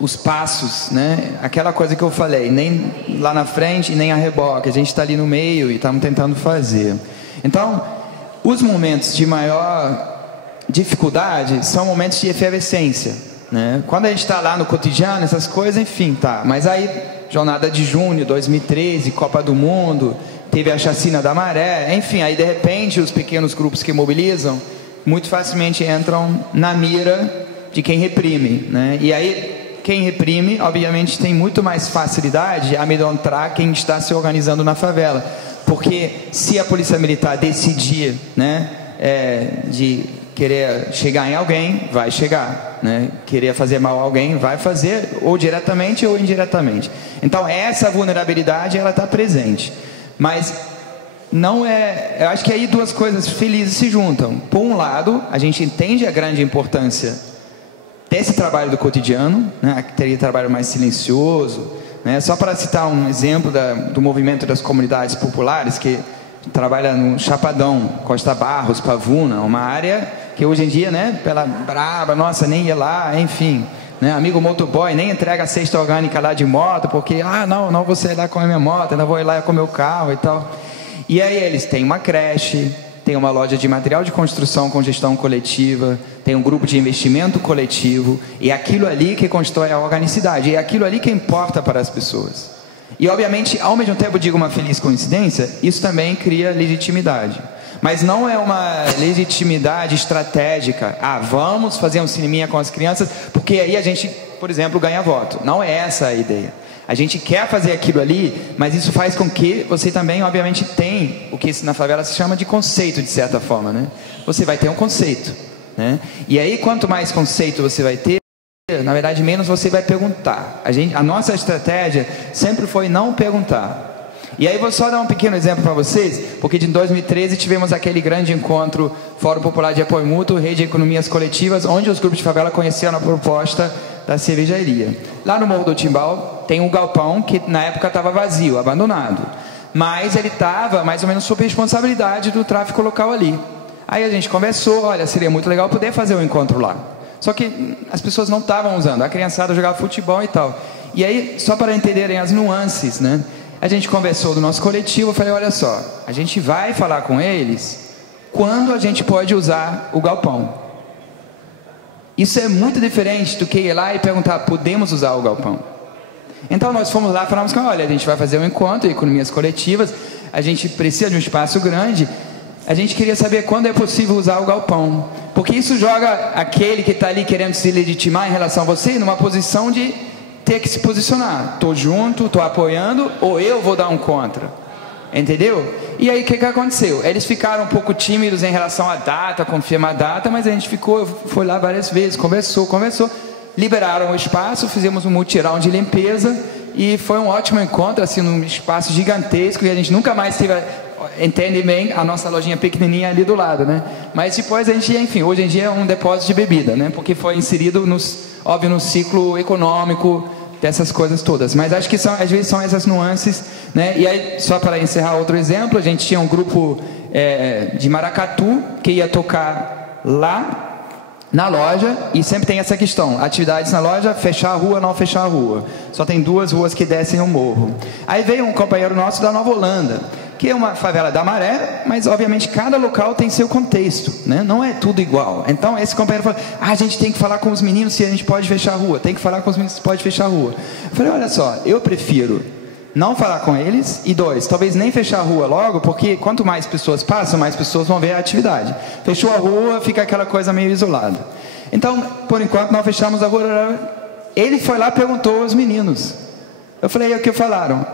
Os passos, né? Aquela coisa que eu falei, nem lá na frente nem a reboque, a gente está ali no meio e estamos tentando fazer. Então, os momentos de maior dificuldade são momentos de efervescência, né? Quando a gente está lá no cotidiano, essas coisas, enfim, tá. Mas aí, Jornada de Junho, 2013, Copa do Mundo, teve a chacina da Maré, enfim, aí de repente os pequenos grupos que mobilizam muito facilmente entram na mira de quem reprime, né? E aí quem reprime, obviamente, tem muito mais facilidade de amedrontar quem está se organizando na favela. Porque se a polícia militar decidir, né, de querer chegar em alguém, vai chegar, né? Querer fazer mal a alguém, vai fazer, ou diretamente ou indiretamente. Então, essa vulnerabilidade, ela está presente. Mas não é... Eu acho que aí duas coisas felizes se juntam. Por um lado, a gente entende a grande importância desse trabalho do cotidiano, né? Aquele trabalho mais silencioso, né? Só para citar um exemplo do movimento das comunidades populares, que trabalha no Chapadão, Costa Barros, Pavuna, uma área que hoje em dia, né, pela braba, nossa, nem ia lá, enfim, né, amigo motoboy, nem entrega a cesta orgânica lá de moto, porque, não vou sair lá com a minha moto, ainda vou ir lá com o meu carro e tal. E aí eles têm uma creche, tem uma loja de material de construção com gestão coletiva, tem um grupo de investimento coletivo, e é aquilo ali que constrói a organicidade, é aquilo ali que importa para as pessoas. E, obviamente, ao mesmo tempo, digo uma feliz coincidência, isso também cria legitimidade. Mas não é uma legitimidade estratégica. Vamos fazer um cineminha com as crianças, porque aí a gente, por exemplo, ganha voto. Não é essa a ideia. A gente quer fazer aquilo ali, mas isso faz com que você também, obviamente, tem o que na favela se chama de conceito, de certa forma, né? Você vai ter um conceito, né? E aí, quanto mais conceito você vai ter, na verdade, menos você vai perguntar. A nossa estratégia sempre foi não perguntar. E aí vou só dar um pequeno exemplo para vocês, porque em 2013 tivemos aquele grande encontro Fórum Popular de Apoio Mútuo, Rede de Economias Coletivas, onde os grupos de favela conheceram a proposta da cervejaria. Lá no Morro do Timbal tem um galpão que na época estava vazio, abandonado, mas ele estava mais ou menos sob responsabilidade do tráfico local ali. Aí a gente conversou, olha, seria muito legal poder fazer um encontro lá. Só que as pessoas não estavam usando, a criançada jogava futebol e tal. E aí, só para entenderem as nuances, né? A gente conversou do nosso coletivo, eu falei, olha só, a gente vai falar com eles quando a gente pode usar o galpão. Isso é muito diferente do que ir lá e perguntar, podemos usar o galpão? Então nós fomos lá e falamos, olha, a gente vai fazer um encontro, economias coletivas, a gente precisa de um espaço grande, a gente queria saber quando é possível usar o galpão. Porque isso joga aquele que está ali querendo se legitimar em relação a você numa posição de ter que se posicionar. Estou junto, estou apoiando, ou eu vou dar um contra. Entendeu? E aí o que aconteceu? Eles ficaram um pouco tímidos em relação à data, confirmar a data, mas a gente foi lá várias vezes, conversou, liberaram o espaço, fizemos um mutirão de limpeza e foi um ótimo encontro, assim, num espaço gigantesco, e a gente nunca mais teve... Entende bem a nossa lojinha pequenininha ali do lado, né? Mas depois a gente, enfim, hoje em dia é um depósito de bebida, né? Porque foi inserido, óbvio, no ciclo econômico dessas coisas todas. Mas acho que às vezes são essas nuances, né? E aí, só para encerrar outro exemplo, a gente tinha um grupo de maracatu que ia tocar lá na loja, e sempre tem essa questão, atividades na loja, fechar a rua, não fechar a rua. Só tem 2 ruas que descem o morro. Aí veio um companheiro nosso da Nova Holanda, que é uma favela da Maré, mas obviamente cada local tem seu contexto, né? Não é tudo igual. Então esse companheiro falou, a gente tem que falar com os meninos se a gente pode fechar a rua, tem que falar com os meninos se pode fechar a rua. Eu falei, olha só, eu prefiro não falar com eles, e 2, talvez nem fechar a rua logo, porque quanto mais pessoas passam, mais pessoas vão ver a atividade. Fechou a rua, fica aquela coisa meio isolada. Então, por enquanto, não fechamos a rua. Ele foi lá e perguntou aos meninos. Eu falei, e o que falaram?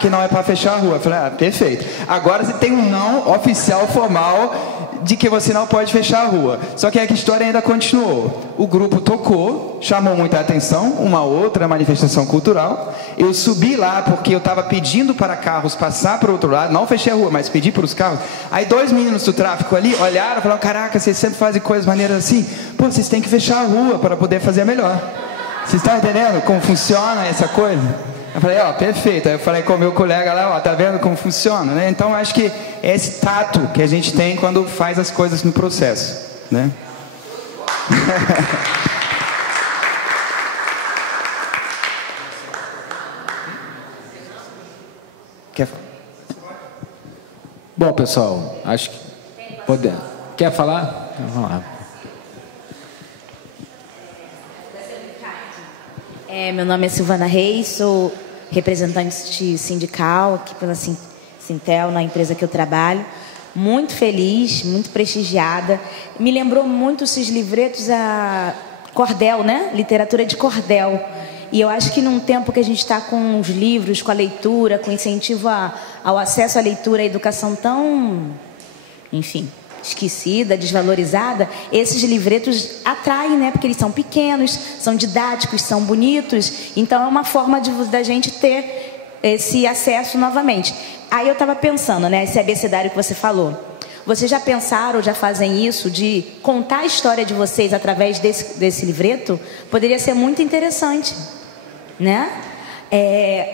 Que não é para fechar a rua. Eu falei, perfeito. Agora você tem um não oficial, formal, de que você não pode fechar a rua. Só que a história ainda continuou. O grupo tocou, chamou muita atenção, uma outra manifestação cultural. Eu subi lá porque eu estava pedindo para carros passar para o outro lado, não fechei a rua, mas pedi para os carros. Aí 2 meninos do tráfico ali olharam e falaram, caraca, vocês sempre fazem coisas maneiras assim. Pô, vocês têm que fechar a rua para poder fazer melhor. Vocês estão entendendo como funciona essa coisa? Eu falei, perfeito. Aí eu falei com o meu colega lá, tá vendo como funciona, né? Então, acho que é esse tato que a gente tem quando faz as coisas no processo, né? Quer falar? Bom, pessoal, acho que podemos. Quer falar? Então, vamos lá. Meu nome é Silvana Reis, sou representante sindical aqui pela Sintel, na empresa que eu trabalho. Muito feliz, muito prestigiada. Me lembrou muito esses livretos a cordel, né? Literatura de cordel. E eu acho que num tempo que a gente está com os livros, com a leitura, com incentivo ao acesso à leitura, à educação tão, enfim, esquecida, desvalorizada, esses livretos atraem, né? Porque eles são pequenos, são didáticos, são bonitos. Então é uma forma da gente ter esse acesso novamente. Aí eu estava pensando, né, esse abecedário que você falou. Vocês já pensaram, já fazem isso, de contar a história de vocês através desse livreto? Poderia ser muito interessante, né?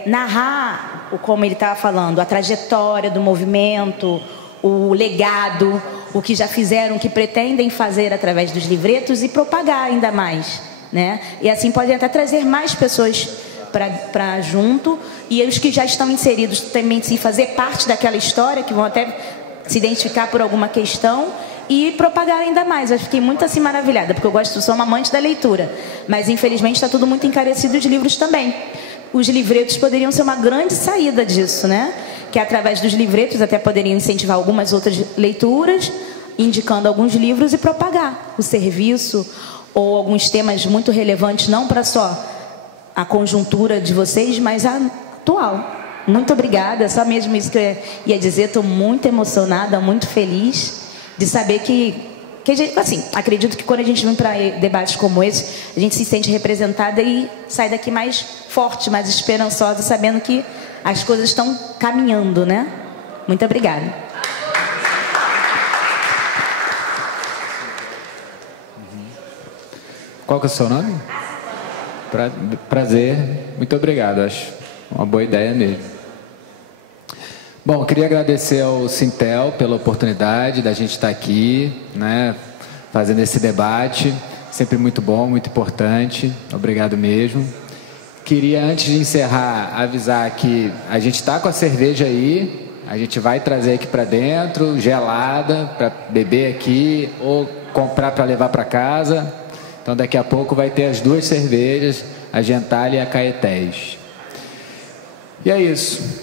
Narrar, como ele estava falando, a trajetória do movimento, o legado, o que já fizeram, o que pretendem fazer através dos livretos e propagar ainda mais, né? E assim podem até trazer mais pessoas para junto, e os que já estão inseridos também se fazer parte daquela história, que vão até se identificar por alguma questão e propagar ainda mais. Eu fiquei muito assim maravilhada, porque eu sou uma amante da leitura, mas infelizmente está tudo muito encarecido de livros também. Os livretos poderiam ser uma grande saída disso, né? Que através dos livretos até poderiam incentivar algumas outras leituras, indicando alguns livros e propagar o serviço ou alguns temas muito relevantes, não para só a conjuntura de vocês, mas a atual. Muito obrigada, só mesmo isso que eu ia dizer. Estou muito emocionada, muito feliz de saber que a gente, assim, acredito que quando a gente vem para debates como esse, a gente se sente representada e sai daqui mais forte, mais esperançosa, sabendo que as coisas estão caminhando, né? Muito obrigada. Qual que é o seu nome? Prazer, muito obrigado, acho uma boa ideia mesmo. Bom, queria agradecer ao Sintel pela oportunidade da gente estar aqui, né, fazendo esse debate, sempre muito bom, muito importante, obrigado mesmo. Queria, antes de encerrar, avisar que a gente está com a cerveja aí, a gente vai trazer aqui para dentro, gelada, para beber aqui, ou comprar para levar para casa. Então daqui a pouco vai ter as duas cervejas, a Gentile e a Caetés. E é isso.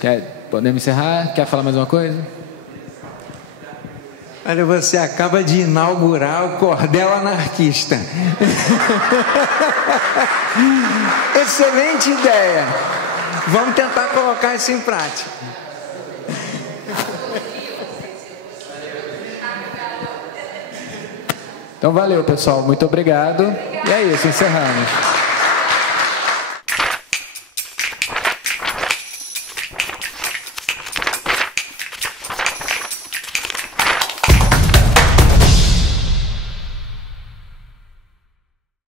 Podemos encerrar? Quer falar mais uma coisa? Olha, você acaba de inaugurar o Cordel Anarquista. Excelente ideia. Vamos tentar colocar isso em prática. Então valeu, pessoal. Muito obrigado. E é isso, encerramos.